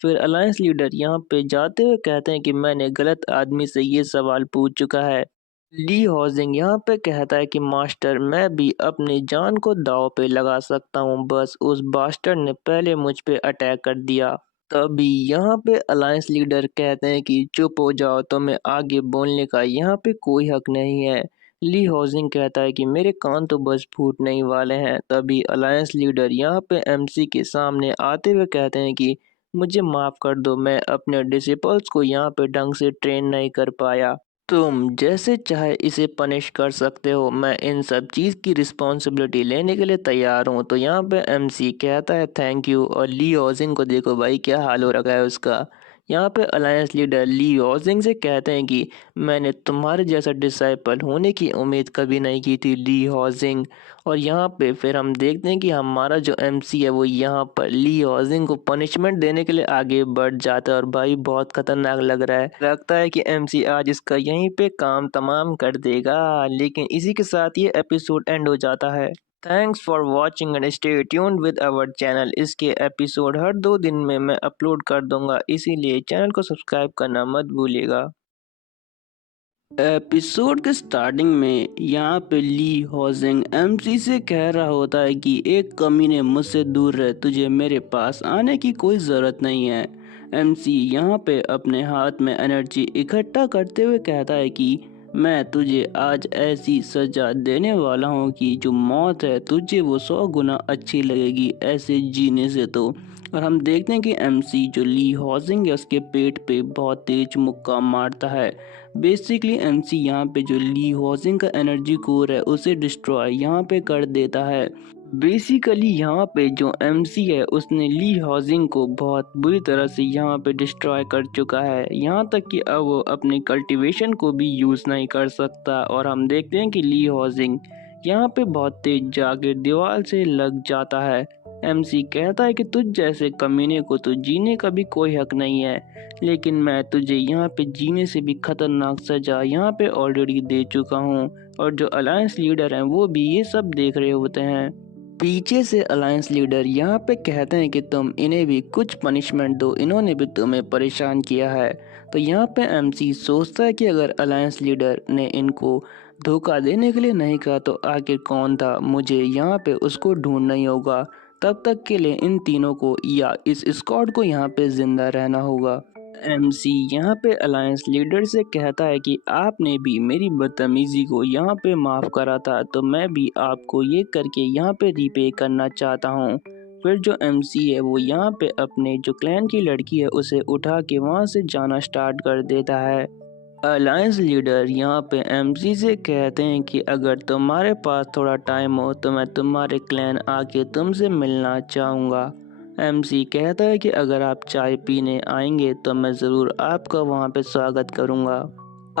फिर अलायंस लीडर यहाँ पे जाते हुए कहते हैं कि मैंने गलत आदमी से ये सवाल पूछ चुका है। ली हॉजिंग यहाँ पे कहता है कि मास्टर, मैं भी अपनी जान को दांव पे लगा सकता हूँ, बस उस बास्टर्ड ने पहले मुझ पे अटैक कर दिया। तभी यहाँ पे अलायंस लीडर कहते हैं कि चुप हो जाओ, तुम्हें आगे बोलने का यहाँ पे कोई हक नहीं है। ली हॉजिंग कहता है कि मेरे कान तो बस फूटने ही वाले हैं। तभी अलायंस लीडर यहाँ पे एमसी के सामने आते हुए कहते हैं कि मुझे माफ कर दो, मैं अपने डिसिपल्स को यहाँ पे ढंग से ट्रेन नहीं कर पाया। तुम जैसे चाहे इसे पनिश कर सकते हो, मैं इन सब चीज़ की रिस्पॉन्सिबिलिटी लेने के लिए तैयार हूँ। तो यहाँ पे एमसी कहता है थैंक यू, और ली हॉजिंग को देखो भाई क्या हाल हो रखा है उसका। यहाँ पे अलायंस लीडर ली हॉजिंग से कहते हैं कि मैंने तुम्हारे जैसा डिसाइपल होने की उम्मीद कभी नहीं की थी ली हॉजिंग। और यहाँ पे फिर हम देखते हैं कि हमारा जो एमसी है वो यहाँ पर ली हॉजिंग को पनिशमेंट देने के लिए आगे बढ़ जाता है, और भाई बहुत खतरनाक लग रहा है। लगता है कि एमसी आज इसका यहीं पे काम तमाम कर देगा। लेकिन इसी के साथ ये एपिसोड एंड हो जाता है। Thanks for watching and stay tuned with our channel. इसके एपिसोड हर 2 दिन में मैं अपलोड कर दूंगा, इसीलिए चैनल को सब्सक्राइब करना मत भूलिएगा। एपिसोड के स्टार्टिंग में यहाँ पे ली हॉजिंग एमसी से कह रहा होता है कि एक कमीने मुझसे दूर रहे, तुझे मेरे पास आने की कोई ज़रूरत नहीं है। एमसी यहाँ पे अपने हाथ में एनर्जी इकट्ठा करते हुए कहता है कि मैं तुझे आज ऐसी सजा देने वाला हूँ कि जो मौत है तुझे वो 100 गुना अच्छी लगेगी ऐसे जीने से। तो और हम देखते हैं कि एमसी जो ली हॉजिंग है उसके पेट पे बहुत तेज मुक्का मारता है। बेसिकली एमसी यहाँ पे जो ली हॉजिंग का एनर्जी कोर है उसे डिस्ट्रॉय यहाँ पे कर देता है। बेसिकली यहाँ पे जो एमसी है उसने ली हॉजिंग को बहुत बुरी तरह से यहाँ पे डिस्ट्रॉय कर चुका है, यहाँ तक कि अब वो अपनी कल्टीवेशन को भी यूज़ नहीं कर सकता। और हम देखते हैं कि ली हॉजिंग यहाँ पे बहुत तेज जाके दीवार से लग जाता है। एमसी कहता है कि तुझ जैसे कमीने को तो जीने का भी कोई हक नहीं है, लेकिन मैं तुझे यहाँ पे जीने से भी खतरनाक सजा यहाँ पे ऑलरेडी दे चुका हूँ। और जो अलायंस लीडर हैं वो भी ये सब देख रहे होते हैं। पीछे से अलायंस लीडर यहाँ पे कहते हैं कि तुम इन्हें भी कुछ पनिशमेंट दो, इन्होंने भी तुम्हें परेशान किया है। तो यहाँ पे एमसी सोचता है कि अगर अलायंस लीडर ने इनको धोखा देने के लिए नहीं कहा तो आखिर कौन था, मुझे यहाँ पे उसको ढूंढना ही होगा। तब तक के लिए इन तीनों को या इस स्क्वाड को यहाँ पे जिंदा रहना होगा। एमसी यहाँ पे अलायंस लीडर से कहता है कि आपने भी मेरी बदतमीजी को यहाँ पे माफ़ करा था, तो मैं भी आपको ये करके यहाँ पे रिपे करना चाहता हूँ। फिर जो एमसी है वो यहाँ पे अपने जो क्लैन की लड़की है उसे उठा के वहाँ से जाना स्टार्ट कर देता है। अलायंस लीडर यहाँ पे एमसी से कहते हैं कि अगर तुम्हारे पास थोड़ा टाइम हो तो मैं तुम्हारे क्लैन आके तुमसे मिलना चाहूँगा। एमसी कहता है कि अगर आप चाय पीने आएंगे तो मैं ज़रूर आपका वहाँ पे स्वागत करूँगा।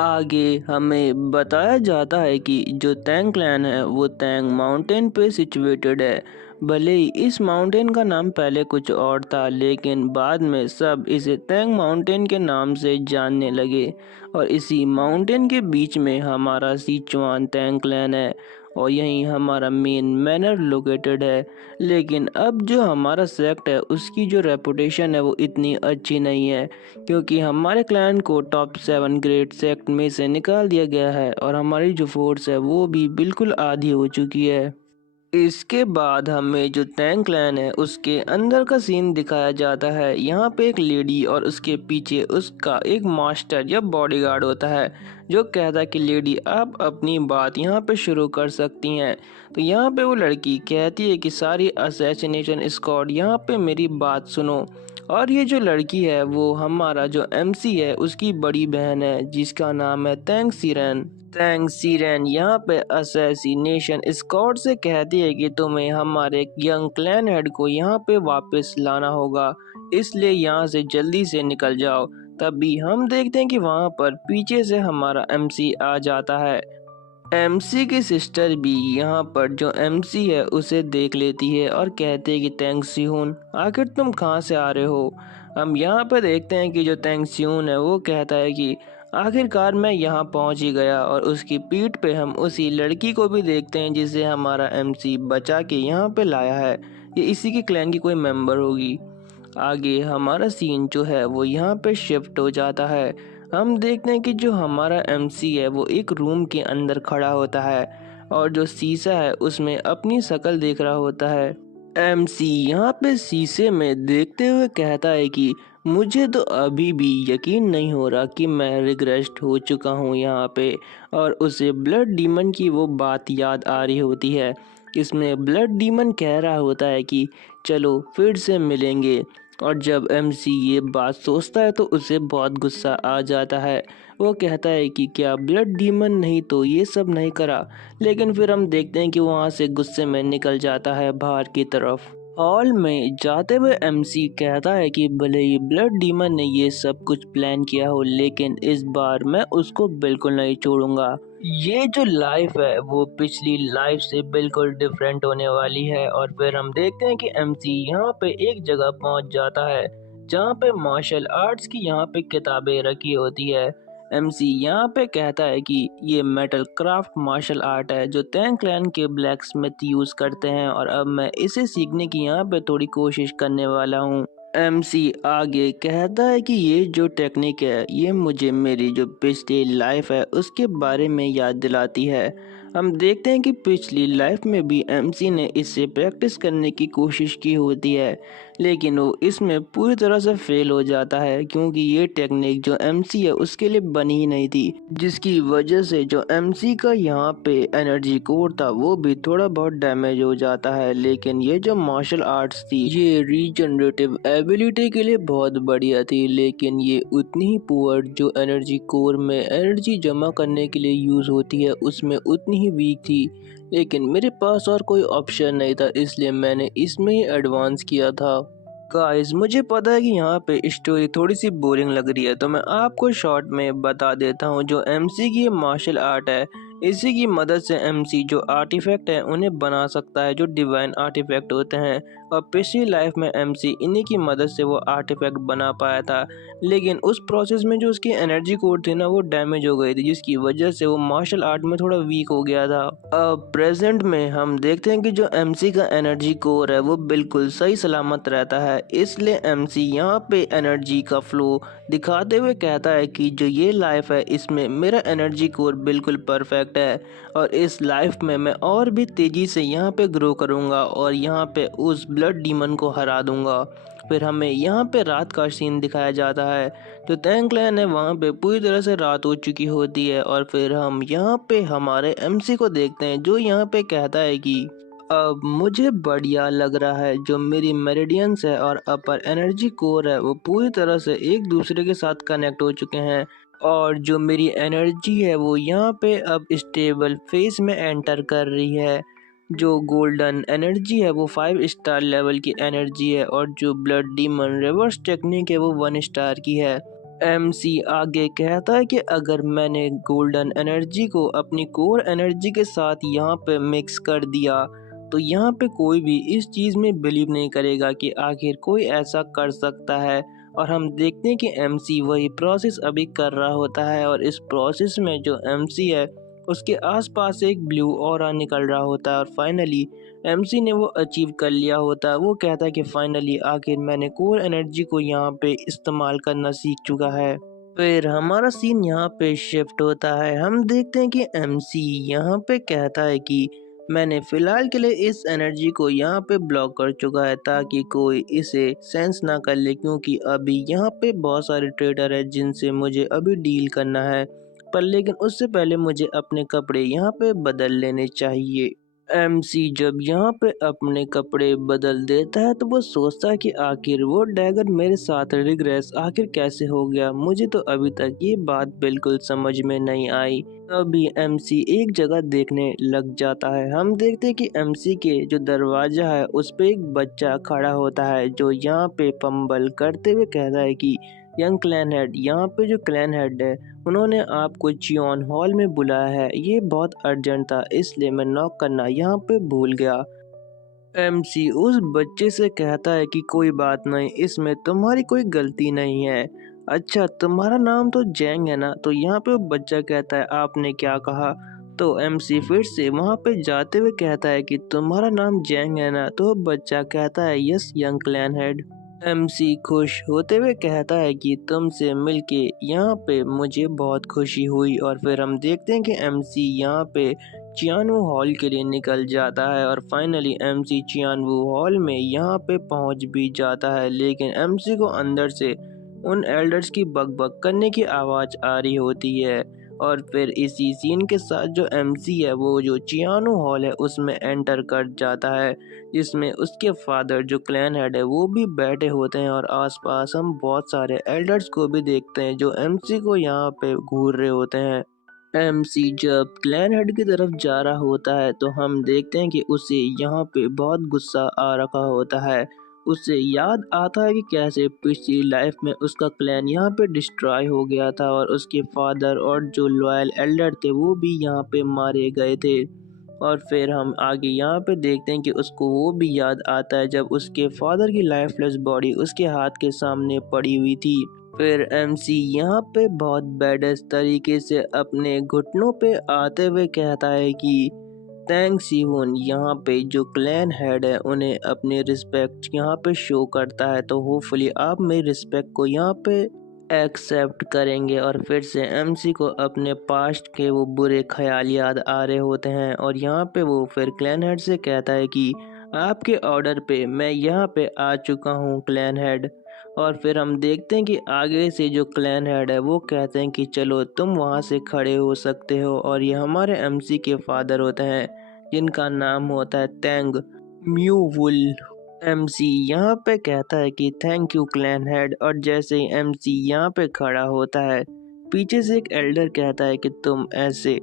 आगे हमें बताया जाता है कि जो तैंग क्लैन है वो तैंग माउंटेन पे सिचुएटेड है। भले ही इस माउंटेन का नाम पहले कुछ और था, लेकिन बाद में सब इसे तैंग माउंटेन के नाम से जानने लगे। और इसी माउंटेन के बीच में हमारा सिचुआन तैंग क्लैन है, और यहीं हमारा मेन मैनर लोकेटेड है। लेकिन अब जो हमारा सेक्ट है उसकी जो रेपुटेशन है वो इतनी अच्छी नहीं है, क्योंकि हमारे क्लैन को टॉप 7 ग्रेट सेक्ट में से निकाल दिया गया है, और हमारी जो फोर्स है वो भी बिल्कुल आधी हो चुकी है। इसके बाद हमें जो टैंक क्लैन है उसके अंदर का सीन दिखाया जाता है। यहाँ पे एक लेडी और उसके पीछे उसका एक मास्टर या बॉडीगार्ड होता है, जो कहता है कि लेडी आप अपनी बात यहाँ पे शुरू कर सकती हैं। तो यहाँ पे वो लड़की कहती है कि सारी असैसिनेशन स्क्वाड यहाँ पे मेरी बात सुनो। और ये जो लड़की है वो हमारा जो एमसी है उसकी बड़ी बहन है, जिसका नाम है तैंग सीरेन। तैंग सीरेन यहाँ पे असैसिनेशन स्क्वाड से कहती है कि तुम्हें हमारे यंग क्लैन हेड को यहाँ पे वापस लाना होगा, इसलिए यहाँ से जल्दी से निकल जाओ। तभी हम देखते हैं कि वहाँ पर पीछे से हमारा एमसी आ जाता है। एमसी की सिस्टर भी यहाँ पर जो एमसी है उसे देख लेती है और कहती है कि तैंग सिहून, आखिर तुम कहाँ से आ रहे हो। हम यहाँ पर देखते हैं कि जो तैंग सिहून है वो कहता है कि आखिरकार मैं यहाँ पहुँच ही गया। और उसकी पीठ पे हम उसी लड़की को भी देखते हैं जिसे हमारा एमसी बचा के यहाँ पे लाया है। ये इसी के क्लैन की कोई मेंबर होगी। आगे हमारा सीन जो है वो यहाँ पे शिफ्ट हो जाता है। हम देखते हैं कि जो हमारा एमसी है वो एक रूम के अंदर खड़ा होता है और जो शीशा है उसमें अपनी शक्ल देख रहा होता है। एमसी यहाँ पे शीशे में देखते हुए कहता है कि मुझे तो अभी भी यकीन नहीं हो रहा कि मैं रिग्रेस्ट हो चुका हूँ यहाँ पे। और उसे ब्लड डीमन की वो बात याद आ रही होती है। इसमें ब्लड डीमन कह रहा होता है कि चलो फिर से मिलेंगे। और जब एमसी ये बात सोचता है तो उसे बहुत गुस्सा आ जाता है। वो कहता है कि क्या ब्लड डीमन नहीं तो ये सब नहीं करा। लेकिन फिर हम देखते हैं कि वहाँ से गुस्से में निकल जाता है बाहर की तरफ। हॉल में जाते हुए एमसी कहता है कि भले ही ब्लड डीमन ने ये सब कुछ प्लान किया हो लेकिन इस बार मैं उसको बिल्कुल नहीं छोड़ूंगा। ये जो लाइफ है वो पिछली लाइफ से बिल्कुल डिफरेंट होने वाली है। और फिर हम देखते हैं कि एमसी यहाँ पे एक जगह पहुँच जाता है जहाँ पे मार्शल आर्ट्स की यहाँ पे किताबें रखी होती है। एमसी यहाँ पे कहता है कि ये मेटल क्राफ्ट मार्शल आर्ट है जो टैंग क्लैन के ब्लैक स्मिथ यूज करते हैं और अब मैं इसे सीखने की यहाँ पे थोड़ी कोशिश करने वाला हूँ। एमसी आगे कहता है कि ये जो टेक्निक है ये मुझे मेरी जो पिछली लाइफ है उसके बारे में याद दिलाती है। हम देखते हैं कि पिछली लाइफ में भी एमसी ने इससे प्रैक्टिस करने की कोशिश की होती है लेकिन वो इसमें पूरी तरह से फेल हो जाता है क्योंकि ये टेक्निक जो एमसी है उसके लिए बनी ही नहीं थी, जिसकी वजह से जो एमसी का यहाँ पे एनर्जी कोर था वो भी थोड़ा बहुत डैमेज हो जाता है। लेकिन ये जो मार्शल आर्ट्स थी ये रीजनरेटिव एबिलिटी के लिए बहुत बढ़िया थी लेकिन ये उतनी ही पुअर जो एनर्जी कोर में एनर्जी जमा करने के लिए यूज होती है उसमें उतनी ही वीक थी। लेकिन मेरे पास और कोई ऑप्शन नहीं था इसलिए मैंने इसमें ही एडवांस किया था। गाइस मुझे पता है कि यहाँ पे स्टोरी थोड़ी सी बोरिंग लग रही है तो मैं आपको शॉर्ट में बता देता हूँ। जो एमसी की मार्शल आर्ट है इसी की मदद से एमसी जो आर्टिफैक्ट है उन्हें बना सकता है जो डिवाइन आर्टिफैक्ट होते हैं। और पिछली लाइफ में एमसी इन्हीं की मदद से वो आर्टिफैक्ट बना पाया था लेकिन उस प्रोसेस में जो उसकी एनर्जी कोर थी ना वो डैमेज हो गई थी जिसकी वजह से वो मार्शल आर्ट में थोड़ा वीक हो गया था। अब प्रेजेंट में हम देखते हैं कि जो एमसी का एनर्जी कोर है वो बिल्कुल सही सलामत रहता है इसलिए एमसी यहाँ पे एनर्जी का फ्लो दिखाते हुए कहता है कि जो ये लाइफ है इसमें मेरा एनर्जी कोर बिल्कुल परफेक्ट है और इस लाइफ में मैं और भी तेजी से यहाँ पे ग्रो करूँगा और यहाँ पे उस ब्लड डीमन को हरा दूंगा। फिर हमें यहाँ पे रात का सीन दिखाया जाता है। जो टैंग क्लैन है वहाँ पे पूरी तरह से रात हो चुकी होती है और फिर हम यहाँ पे हमारे एमसी को देखते हैं जो यहाँ पे कहता है कि अब मुझे बढ़िया लग रहा है। जो मेरी मेरिडियंस है और अपर एनर्जी कोर है वो पूरी तरह से एक दूसरे के साथ कनेक्ट हो चुके हैं और जो मेरी एनर्जी है वो यहाँ पे अब स्टेबल फेज में एंटर कर रही है। जो गोल्डन एनर्जी है वो 5 स्टार लेवल की एनर्जी है और जो ब्लड डीमन रिवर्स टेक्निक है वो 1 स्टार की है। एमसी आगे कहता है कि अगर मैंने गोल्डन एनर्जी को अपनी कोर एनर्जी के साथ यहाँ पे मिक्स कर दिया तो यहाँ पे कोई भी इस चीज़ में बिलीव नहीं करेगा कि आखिर कोई ऐसा कर सकता है। और हम देखते हैं कि एमसी वही प्रोसेस अभी कर रहा होता है और इस प्रोसेस में जो एमसी है उसके आसपास एक ब्लू ऑरा निकल रहा होता है और फाइनली एमसी ने वो अचीव कर लिया होता है। वो कहता है कि फाइनली आखिर मैंने कोर एनर्जी को यहाँ पे इस्तेमाल करना सीख चुका है। फिर हमारा सीन यहाँ पे शिफ्ट होता है। हम देखते हैं कि एमसी यहाँ पे कहता है कि मैंने फिलहाल के लिए इस एनर्जी को यहाँ पे ब्लॉक कर चुका है ताकि कोई इसे सेंस ना कर ले क्योंकि अभी यहाँ पे बहुत सारे ट्रेडर है जिनसे मुझे अभी डील करना है। पर लेकिन उससे पहले मुझे अपने कपड़े यहाँ पे बदल लेने चाहिए। एमसी जब यहाँ पे अपने कपड़े बदल देता है तो वो सोचता है कि आखिर वो डैगर मेरे साथ रिग्रेस आखिर कैसे हो गया। मुझे तो अभी तक ये बात बिल्कुल समझ में नहीं आई। तभी एमसी एक जगह देखने लग जाता है। हम देखते हैं कि एमसी के जो दरवाजा है उस पे एक बच्चा खड़ा होता है जो यहाँ पे फंबल करते हुए कहता है कि यंग क्लैन हेड, यहाँ पे जो क्लैन हेड है उन्होंने आपको चियोन हॉल में बुलाया है। ये बहुत अर्जेंट था इसलिए मैं नॉक करना यहाँ पे भूल गया। एमसी उस बच्चे से कहता है कि कोई बात नहीं, इसमें तुम्हारी कोई गलती नहीं है। अच्छा तुम्हारा नाम तो जैंग है ना। तो यहाँ पे वो बच्चा कहता है आपने क्या कहा। तो एमसी फिर से वहाँ पे जाते हुए कहता है कि तुम्हारा नाम जैंग है ना। तो वो बच्चा कहता है yes young clan head. MC खुश होते हुए कहता है कि तुमसे मिलके यहाँ पे मुझे बहुत खुशी हुई। और फिर हम देखते हैं कि एमसी यहाँ पे चियानवू हॉल के लिए निकल जाता है और फाइनली एमसी चियानवू हॉल में यहाँ पे पहुँच भी जाता है। लेकिन एमसी को अंदर से उन एल्डर्स की बकबक करने की आवाज़ आ रही होती है। और फिर इसी सीन के साथ जो एमसी है वो जो चियानो हॉल है उसमें एंटर कर जाता है, जिसमें उसके फादर जो क्लैन हेड है वो भी बैठे होते हैं। और आसपास हम बहुत सारे एल्डर्स को भी देखते हैं जो एमसी को यहाँ पे घूर रहे होते हैं। एमसी जब क्लैन हेड की तरफ जा रहा होता है तो हम देखते हैं कि उसे यहाँ पे बहुत गुस्सा आ रखा होता है। उसे याद आता है कि कैसे पिछली लाइफ में उसका क्लैन यहाँ पे डिस्ट्रॉय हो गया था और उसके फादर और जो लॉयल एल्डर थे वो भी यहाँ पे मारे गए थे। और फिर हम आगे यहाँ पे देखते हैं कि उसको वो भी याद आता है जब उसके फादर की लाइफलेस बॉडी उसके हाथ के सामने पड़ी हुई थी। फिर एमसी यहाँ पे बहुत बैडेस्ट तरीके से अपने घुटनों पे आते हुए कहता है कि थैंक्स सीहोन। यहाँ पे जो क्लैन हेड है उन्हें अपने रिस्पेक्ट यहाँ पे शो करता है, तो होपफुली आप मेरी रिस्पेक्ट को यहाँ पे एक्सेप्ट करेंगे। और फिर से एमसी को अपने पास्ट के वो बुरे ख्याल याद आ रहे होते हैं और यहाँ पे वो फिर क्लैन हेड से कहता है कि आपके ऑर्डर पे मैं यहाँ पे आ चुका हूँ क्लैन हेड। और फिर हम देखते हैं कि आगे से जो क्लैन हेड है वो कहते हैं कि चलो तुम वहाँ से खड़े हो सकते हो। और ये हमारे एमसी के फादर होते हैं जिनका नाम होता है तेंग म्यूवुल। एमसी यहाँ पे कहता है कि थैंक यू क्लैन हेड। और जैसे ही एमसी यहाँ पे खड़ा होता है पीछे से एक एल्डर कहता है कि तुम ऐसे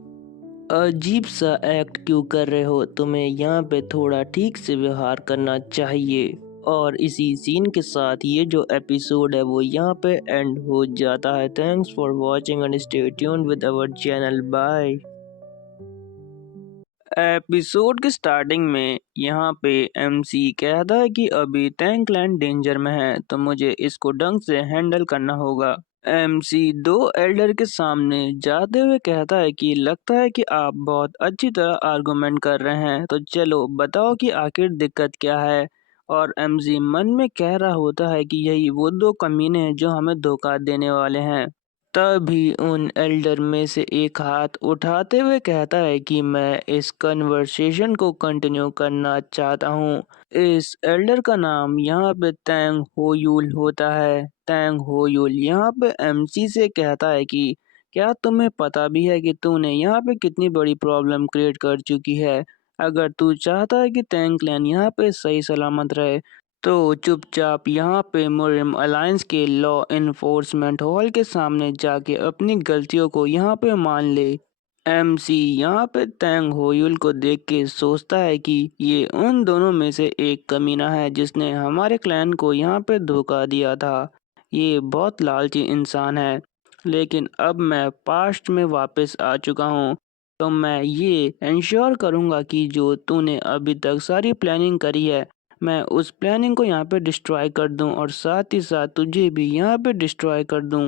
अजीब सा एक्ट क्यों कर रहे हो, तुम्हें यहाँ पे थोड़ा ठीक से व्यवहार करना चाहिए। और इसी सीन के साथ ये जो एपिसोड है वो यहाँ पे एंड हो जाता है। Thanks for watching and stay tuned with our channel. Bye. Episode के स्टार्टिंग में यहाँ पे एमसी कहता है कि अभी टैंकलैंड डेंजर में है तो मुझे इसको ढंग से हैंडल करना होगा। एमसी दो एल्डर के सामने जाते हुए कहता है कि लगता है कि आप बहुत अच्छी तरह आर्गुमेंट कर रहे हैं, तो चलो बताओ कि आखिर दिक्कत क्या है। और एमसी मन में कह रहा होता है कि यही वो दो कमीने हैं जो हमें धोखा देने वाले हैं। तभी उन एल्डर में से एक हाथ उठाते हुए कहता है कि मैं इस कन्वर्सेशन को कंटिन्यू करना चाहता हूँ। इस एल्डर का नाम यहाँ पे तैंग होयुल होता है। तैंग होयुल यहाँ पे एमसी से कहता है कि क्या तुम्हें पता भी है कि तूने यहाँ पे कितनी बड़ी प्रॉब्लम क्रिएट कर चुकी है। अगर तू चाहता है कि तैंग क्लैन यहाँ पे सही सलामत रहे तो चुपचाप यहाँ पे मुरिम अलायंस के लॉ इन्फोर्समेंट हॉल के सामने जाके अपनी गलतियों को यहाँ पे मान ले। एमसी यहाँ पे तैंग होयुल को देख के सोचता है कि ये उन दोनों में से एक कमीना है जिसने हमारे क्लैन को यहाँ पे धोखा दिया था। ये बहुत लालची इंसान है, लेकिन अब मैं पास्ट में वापस आ चुका हूँ तो मैं ये इंश्योर करूँगा कि जो तूने अभी तक सारी प्लानिंग करी है मैं उस प्लानिंग को यहाँ पे डिस्ट्रॉय कर दूं और साथ ही साथ तुझे भी यहाँ पे डिस्ट्रॉय कर दूं।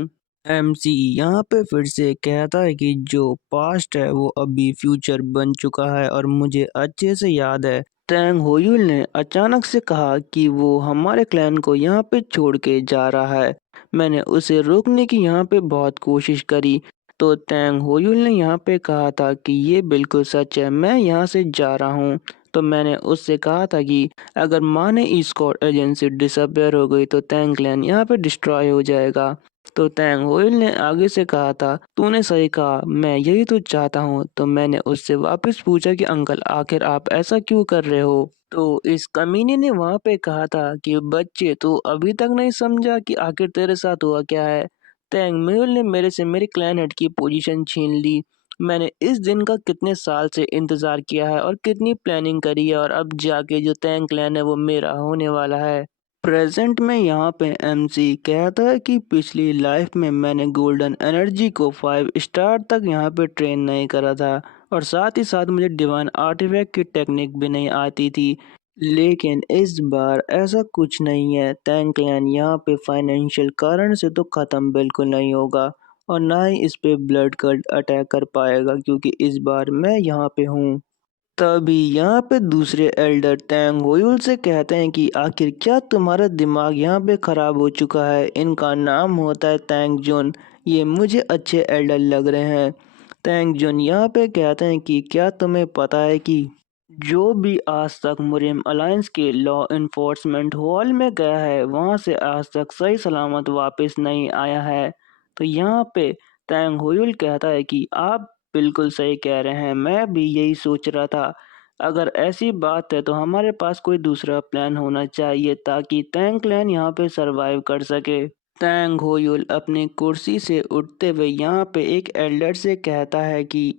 एमसी यहाँ पे फिर से कहता है कि जो पास्ट है वो अभी फ्यूचर बन चुका है और मुझे अच्छे से याद है टैंग होयुल ने अचानक से कहा कि वो हमारे क्लैन को यहाँ पे छोड़ के जा रहा है। मैंने उसे रोकने की यहाँ पे बहुत कोशिश करी तो टैंग होयुल ने यहाँ पे कहा था कि ये बिल्कुल सच है, मैं यहाँ से जा रहा हूँ। तो मैंने उससे कहा था कि अगर माने ई-स्कॉट एजेंसी डिसअपियर हो गई तो टैंग क्लैन यहाँ पे डिस्ट्रॉय हो जाएगा। तो टैंग होइल ने आगे से कहा था तूने सही कहा, मैं यही तो चाहता हूँ। तो मैंने उससे वापस पूछा कि अंकल आखिर आप ऐसा क्यों कर रहे हो। तो इस कमीने ने वहाँ पे कहा था कि बच्चे तू अभी तक नहीं समझा कि आखिर तेरे साथ हुआ क्या है। टैंग मेहुल ने मेरे से मेरे क्लैन हेड की पोजीशन छीन ली। मैंने इस दिन का कितने साल से इंतजार किया है और कितनी प्लानिंग करी है और अब जाके जो टैंग क्लैन है वो मेरा होने वाला है। प्रेजेंट में यहाँ पे एमसी कहता है कि पिछली लाइफ में मैंने गोल्डन एनर्जी को 5 स्टार तक यहाँ पे ट्रेन नहीं करा था और साथ ही साथ मुझे डिवाइन आर्टिफैक्ट की टेक्निक भी नहीं आती थी। लेकिन इस बार ऐसा कुछ नहीं है। टैंक क्लैन यहाँ पे फाइनेंशियल कारण से तो ख़त्म बिल्कुल नहीं होगा और ना ही इस पे ब्लड कल्ट अटैक कर पाएगा क्योंकि इस बार मैं यहाँ पे हूँ। तभी यहाँ पे दूसरे एल्डर टैंग होयुल से कहते हैं कि आखिर क्या तुम्हारा दिमाग यहाँ पे खराब हो चुका है। इनका नाम होता है टैंग जुन। ये मुझे अच्छे एल्डर लग रहे हैं। टैंग जुन यहाँ पे कहते हैं कि क्या तुम्हें पता है कि जो भी आज तक मुरिम अलायंस के लॉ इन्फोर्समेंट हॉल में गया है वहां से आज तक सही सलामत वापस नहीं आया है। तो यहाँ पे टैंग हुयुल कहता है कि आप बिल्कुल सही कह रहे हैं, मैं भी यही सोच रहा था। अगर ऐसी बात है तो हमारे पास कोई दूसरा प्लान होना चाहिए ताकि टैंग क्लैन यहाँ पे सरवाइव कर सके। टैंग होयुल अपनी कुर्सी से उठते हुए यहाँ पे एक एल्डर से कहता है कि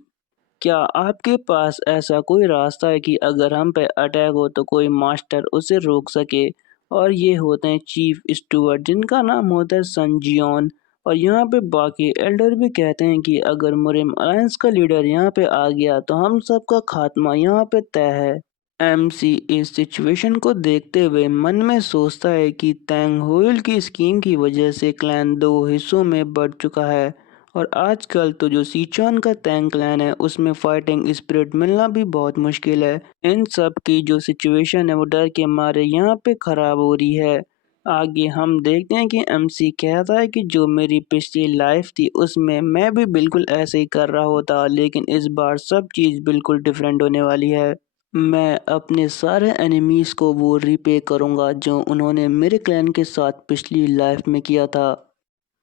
क्या आपके पास ऐसा कोई रास्ता है कि अगर हम पे अटैक हो तो कोई मास्टर उसे रोक सके। और ये होते हैं चीफ स्टुअर्ट जिनका नाम होता है संजियोन। और यहाँ पे बाकी एल्डर भी कहते हैं कि अगर मुरिम अलायंस का लीडर यहाँ पे आ गया तो हम सबका खात्मा यहाँ पे तय है। एमसी इस सिचुएशन को देखते हुए मन में सोचता है कि टैंग होइल की स्कीम की वजह से क्लैन दो हिस्सों में बढ़ चुका है। और आजकल तो जो सीचुआन का टैंग क्लैन है उसमें फाइटिंग स्पिरिट मिलना भी बहुत मुश्किल है। इन सब की जो सिचुएशन है वो डर के मारे यहाँ पे खराब हो रही है। आगे हम देखते हैं कि एमसी कहता है कि जो मेरी पिछली लाइफ थी उसमें मैं भी बिल्कुल ऐसे ही कर रहा होता, लेकिन इस बार सब चीज़ बिल्कुल डिफरेंट होने वाली है। मैं अपने सारे एनिमीज को वो रिपे करूंगा जो उन्होंने मेरे क्लैन के साथ पिछली लाइफ में किया था।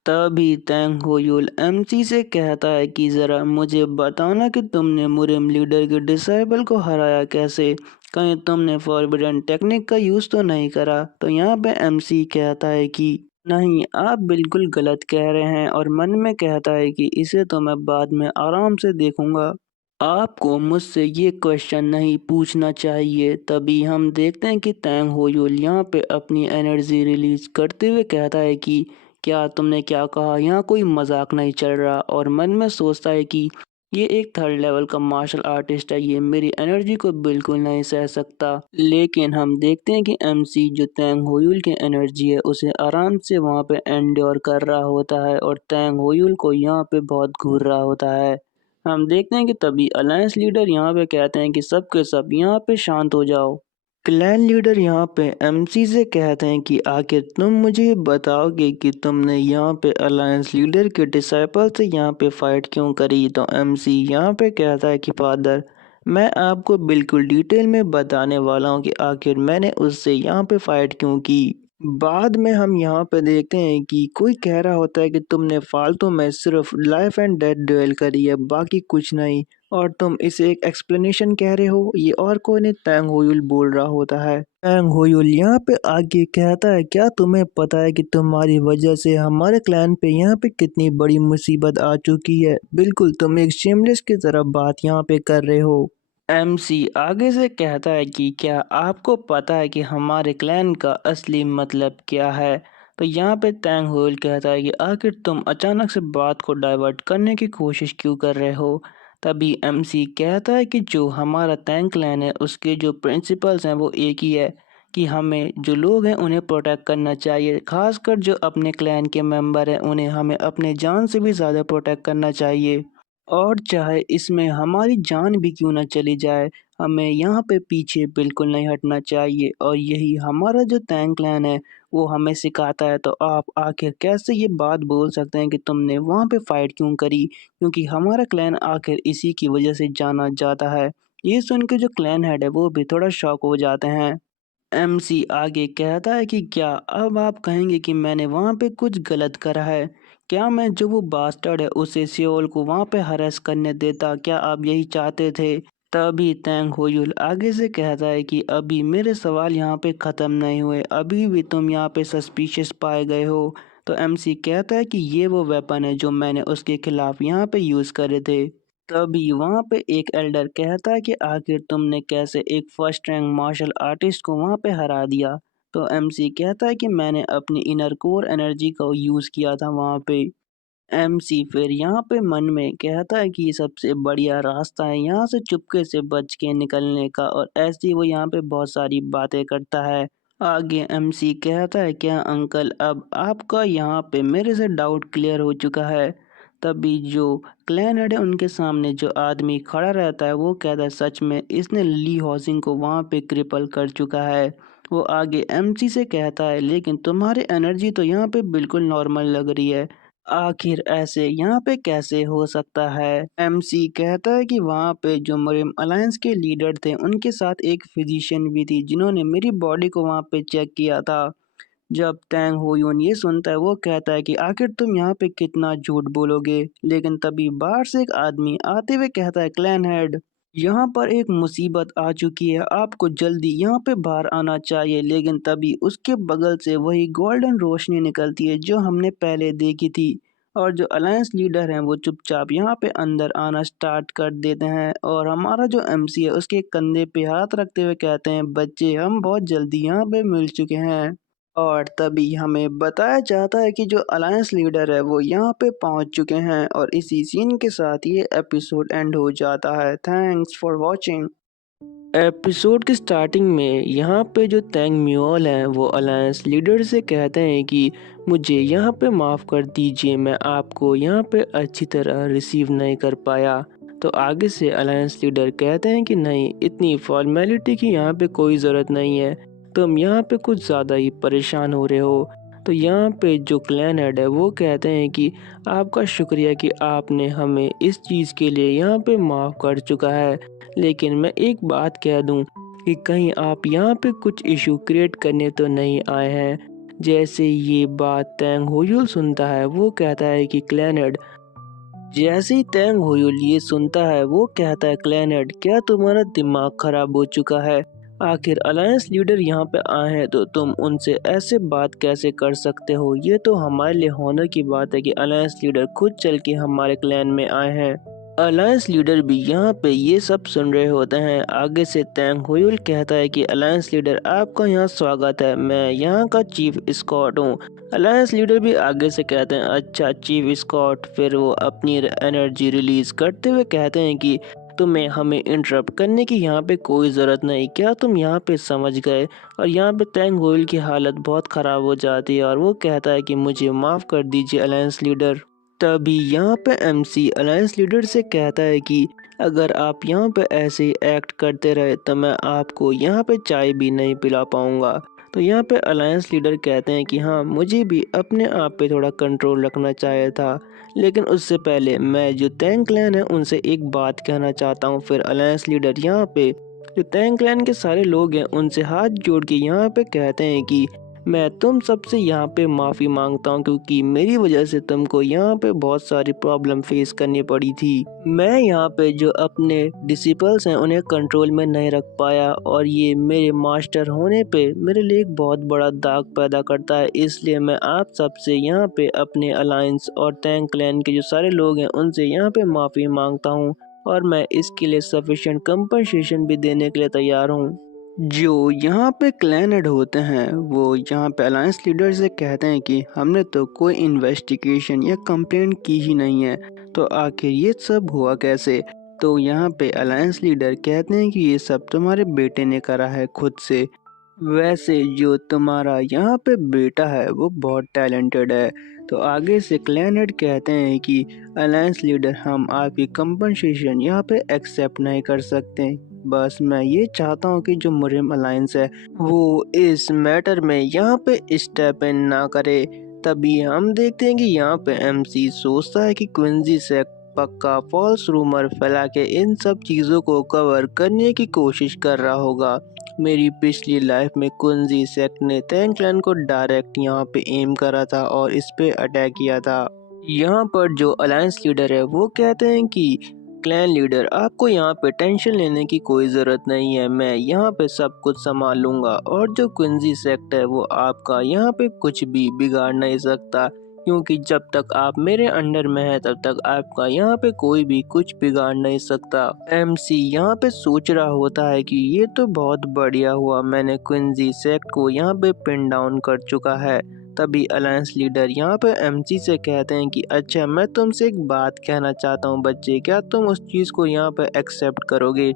तभी टैंग होयुल एमसी से कहता है कि जरा मुझे बताना कि तुमने मुरिम लीडर के डिसाइबल को हराया कैसे। कहीं तुमने फॉरबिडन टेक्निक का यूज तो नहीं करा। तो यहाँ पे एमसी कहता है कि नहीं, आप बिल्कुल गलत कह रहे हैं। और मन में कहता है कि इसे तो मैं बाद में आराम से देखूंगा, आपको मुझसे ये क्वेश्चन नहीं पूछना चाहिए। तभी हम देखते हैं कि टैंग होयुल यहाँ पे अपनी एनर्जी रिलीज करते हुए कहता है कि क्या तुमने क्या कहा, यहाँ कोई मजाक नहीं चल रहा। और मन में सोचता है कि ये एक थर्ड लेवल का मार्शल आर्टिस्ट है, ये मेरी एनर्जी को बिल्कुल नहीं सह सकता। लेकिन हम देखते हैं कि एमसी जो टैंग होयुल की एनर्जी है उसे आराम से वहाँ पे एंड्योर कर रहा होता है और टैंग होयुल को यहाँ पे बहुत घूर रहा होता है। हम देखते हैं कि तभी अलायंस लीडर यहाँ पे कहते हैं कि सब के सब यहाँ पे शांत हो जाओ। क्लैन लीडर यहाँ पे एमसी से कहते हैं कि आखिर तुम मुझे बताओगे कि तुमने यहाँ पे अलायंस लीडर के डिसाइपल से यहाँ पे फाइट क्यों करी। तो एमसी यहाँ पे कहता है कि फादर, मैं आपको बिल्कुल डिटेल में बताने वाला हूँ कि आखिर मैंने उससे यहाँ पे फाइट क्यों की। बाद में हम यहाँ पे देखते हैं कि कोई कह रहा होता है कि तुमने फालतू में सिर्फ लाइफ एंड डेथ ड्यूएल करी है, बाकी कुछ नहीं। और तुम इसे एक एक्सप्लेनेशन कह रहे हो। ये और कोई नहीं, टैंग होयुल बोल रहा होता है। टैंग होयुल यहाँ पे आगे कहता है, क्या तुम्हें पता है कि तुम्हारी वजह से हमारे क्लैन पे यहाँ पे कितनी बड़ी मुसीबत आ चुकी है। बिल्कुल तुम एक शेमलेस की तरह बात यहाँ पे कर रहे हो। एमसी आगे से कहता है कि क्या आपको पता है कि हमारे क्लैन का असली मतलब क्या है। तो यहाँ पे टैंग होइल कहता है कि आखिर तुम अचानक से बात को डाइवर्ट करने की कोशिश क्यों कर रहे हो। तभी एमसी कहता है कि जो हमारा टैंग क्लैन है उसके जो प्रिंसिपल्स हैं वो एक ही है कि हमें जो लोग हैं उन्हें प्रोटेक्ट करना चाहिए, खासकर जो अपने क्लैन के मेंबर हैं उन्हें हमें अपने जान से भी ज़्यादा प्रोटेक्ट करना चाहिए। और चाहे इसमें हमारी जान भी क्यों न चली जाए, हमें यहाँ पे पीछे बिल्कुल नहीं हटना चाहिए। और यही हमारा जो टैंक क्लैन है वो हमें सिखाता है। तो आप आखिर कैसे ये बात बोल सकते हैं कि तुमने वहाँ पे फाइट क्यों करी, क्योंकि हमारा क्लैन आखिर इसी की वजह से जाना जाता है। ये सुन के जो क्लैन हेड है वो भी थोड़ा शॉक हो जाते हैं। एमसी आगे कहता है कि क्या अब आप कहेंगे कि मैंने वहाँ पे कुछ गलत करा है। क्या मैं जो वो बास्टर्ड है उसे सियोल को वहाँ पे हरेस करने देता, क्या आप यही चाहते थे। तभी टैंग होयुल आगे से कहता है कि अभी मेरे सवाल यहाँ पे ख़त्म नहीं हुए, अभी भी तुम यहाँ पे सस्पिशियस पाए गए हो। तो एमसी कहता है कि ये वो वेपन है जो मैंने उसके खिलाफ यहाँ पे यूज़ करे थे। तभी वहाँ पे एक एल्डर कहता है कि आखिर तुमने कैसे एक फर्स्ट रैंक मार्शल आर्टिस्ट को वहाँ पे हरा दिया। तो एमसी कहता है कि मैंने अपनी इनर कोर एनर्जी का यूज़ किया था वहाँ पे। एमसी फिर यहाँ पे मन में कहता है कि ये सबसे बढ़िया रास्ता है यहाँ से चुपके से बच के निकलने का। और ऐसे ही वो यहाँ पे बहुत सारी बातें करता है। आगे एमसी कहता है, क्या अंकल अब आपका यहाँ पे मेरे से डाउट क्लियर हो चुका है। तभी जो क्लैन हेड है उनके सामने जो आदमी खड़ा रहता है वो कहता है सच में इसने ली हॉसिंग को वहाँ पे क्रिपल कर चुका है। वो आगे एमसी से कहता है लेकिन तुम्हारी एनर्जी तो यहाँ पे बिल्कुल नॉर्मल लग रही है, आखिर ऐसे यहाँ पे कैसे हो सकता है। एमसी कहता है कि वहाँ पे जो मरियम अलायंस के लीडर थे उनके साथ एक फिजिशियन भी थी जिन्होंने मेरी बॉडी को वहाँ पे चेक किया था। जब तैंग होयून ये सुनता है वो कहता है कि आखिर तुम यहाँ पे कितना झूठ बोलोगे, लेकिन तभी बाहर से एक आदमी आते हुए कहता है क्लैन हेड यहाँ पर एक मुसीबत आ चुकी है, आपको जल्दी यहाँ पे बाहर आना चाहिए। लेकिन तभी उसके बगल से वही गोल्डन रोशनी निकलती है जो हमने पहले देखी थी और जो अलायंस लीडर हैं वो चुपचाप यहाँ पे अंदर आना स्टार्ट कर देते हैं और हमारा जो एमसी है उसके कंधे पे हाथ रखते हुए कहते हैं बच्चे हम बहुत जल्दी यहाँ पे मिल चुके हैं। और तभी हमें बताया जाता है कि जो अलायंस लीडर है वो यहाँ पे पहुँच चुके हैं और इसी सीन के साथ ये एपिसोड एंड हो जाता है। Thanks for watching. एपिसोड की स्टार्टिंग में यहाँ पे जो तैंग म्यूल हैं वो अलायंस लीडर से कहते हैं कि मुझे यहाँ पे माफ़ कर दीजिए, मैं आपको यहाँ पे अच्छी तरह रिसीव नहीं कर पाया। तो आगे से अलायंस लीडर कहते हैं कि नहीं, इतनी फॉर्मेलिटी की यहाँ पे कोई ज़रूरत नहीं है, तुम यहाँ पे कुछ ज़्यादा ही परेशान हो रहे हो। तो यहाँ पे जो क्लैन हेड है वो कहते हैं कि आपका शुक्रिया कि आपने हमें इस चीज़ के लिए यहाँ पे माफ़ कर चुका है, लेकिन मैं एक बात कह दूं कि कहीं आप यहाँ पे कुछ इशू क्रिएट करने तो नहीं आए हैं। जैसे ये बात तैंग होयुल सुनता है वो कहता है कि क्लैनेड, जैसे ही तैंग होयुल ये सुनता है वो कहता है क्लैनेड क्या तुम्हारा दिमाग खराब हो चुका है, आखिर अलायंस लीडर यहाँ पे आए हैं तो तुम उनसे ऐसे बात कैसे कर सकते हो। ये तो हमारे लिए होनर की बात है कि अलायंस लीडर खुद चल के हमारे क्लैन में आए हैं। अलायंस लीडर भी यहाँ पे ये सब सुन रहे होते हैं। आगे से तैंग हुयुल कहता है कि अलायंस लीडर आपका यहाँ स्वागत है, मैं यहाँ का चीफ स्कॉट हूँ। अलायंस लीडर भी आगे से कहते हैं अच्छा चीफ स्कॉट। फिर वो अपनी एनर्जी रिलीज करते हुए कहते हैं कि तुम्हें हमें इंटरप्ट करने की यहाँ पे कोई ज़रूरत नहीं, क्या तुम यहाँ पे समझ गए। और यहाँ पे तैंग हुयुल की हालत बहुत ख़राब हो जाती है और वो कहता है कि मुझे माफ़ कर दीजिए अलायंस लीडर। तभी यहाँ पे एमसी अलायंस लीडर से कहता है कि अगर आप यहाँ पे ऐसे ही एक्ट करते रहे तो मैं आपको यहाँ पे चाय भी नहीं पिला पाऊँगा। तो यहाँ पे अलायंस लीडर कहते हैं कि हाँ मुझे भी अपने आप पे थोड़ा कंट्रोल रखना चाहिए था, लेकिन उससे पहले मैं जो तैंग क्लैन है उनसे एक बात कहना चाहता हूँ। फिर अलायंस लीडर यहाँ पे जो तैंग क्लैन के सारे लोग हैं उनसे हाथ जोड़ के यहाँ पे कहते हैं कि मैं तुम सबसे यहाँ पे माफ़ी मांगता हूँ क्योंकि मेरी वजह से तुमको यहाँ पे बहुत सारी प्रॉब्लम फेस करनी पड़ी थी। मैं यहाँ पे जो अपने डिसिपल्स हैं उन्हें कंट्रोल में नहीं रख पाया और ये मेरे मास्टर होने पे मेरे लिए एक बहुत बड़ा दाग पैदा करता है। इसलिए मैं आप सबसे यहाँ पे अपने अलायंस और तैंग क्लैन के जो सारे लोग हैं उनसे यहाँ पे माफ़ी मांगता हूँ और मैं इसके लिए सफिशिएंट कंपनसेशन भी देने के लिए तैयार हूँ। जो यहाँ पे क्लैन हेड होते हैं वो यहाँ पे अलायंस लीडर से कहते हैं कि हमने तो कोई इन्वेस्टिगेशन या कंप्लेंट की ही नहीं है, तो आखिर ये सब हुआ कैसे। तो यहाँ पे अलायंस लीडर कहते हैं कि ये सब तुम्हारे बेटे ने करा है खुद से। वैसे जो तुम्हारा यहाँ पे बेटा है वो बहुत टैलेंटेड है। तो आगे से क्लैन हेड कहते हैं कि अलायंस लीडर हम आपकी कंपनसेशन यहाँ पे एक्सेप्ट नहीं कर सकते, बस मैं ये चाहता हूँ कि जो मुरिम अलायंस है वो इस मैटर में यहाँ पे स्टेप इन ना करे। तभी हम देखते हैं कि यहाँ पे एमसी सोचता है कि क्विंजी से पक्का फॉल्स रूमर फैला के इन सब चीज़ों को कवर करने की कोशिश कर रहा होगा। मेरी पिछली लाइफ में क्विंजी सेक्ट ने तैंग क्लैन को डायरेक्ट यहाँ पे एम करा था और इस पे अटैक किया था। यहाँ पर जो अलायंस लीडर है वो कहते हैं कि क्लैन लीडर आपको यहाँ पे टेंशन लेने की कोई ज़रूरत नहीं है, मैं यहाँ पे सब कुछ संभाल लूँगा और जो क्विंजी सेक्ट है वो आपका यहाँ पे कुछ भी बिगाड़ नहीं सकता, क्योंकि जब तक आप मेरे अंडर में है तब तक आपका यहाँ पे कोई भी कुछ बिगाड़ नहीं सकता। एमसी यहाँ पे सोच रहा होता है कि ये तो बहुत बढ़िया हुआ, मैंने क्विंजी सेक्ट को यहाँ पे पिन डाउन कर चुका है। तभी अलायंस लीडर यहाँ पे एमसी से कहते हैं कि अच्छा मैं तुमसे एक बात कहना चाहता हूँ बच्चे, क्या तुम उस चीज़ को यहाँ पे एक्सेप्ट करोगे।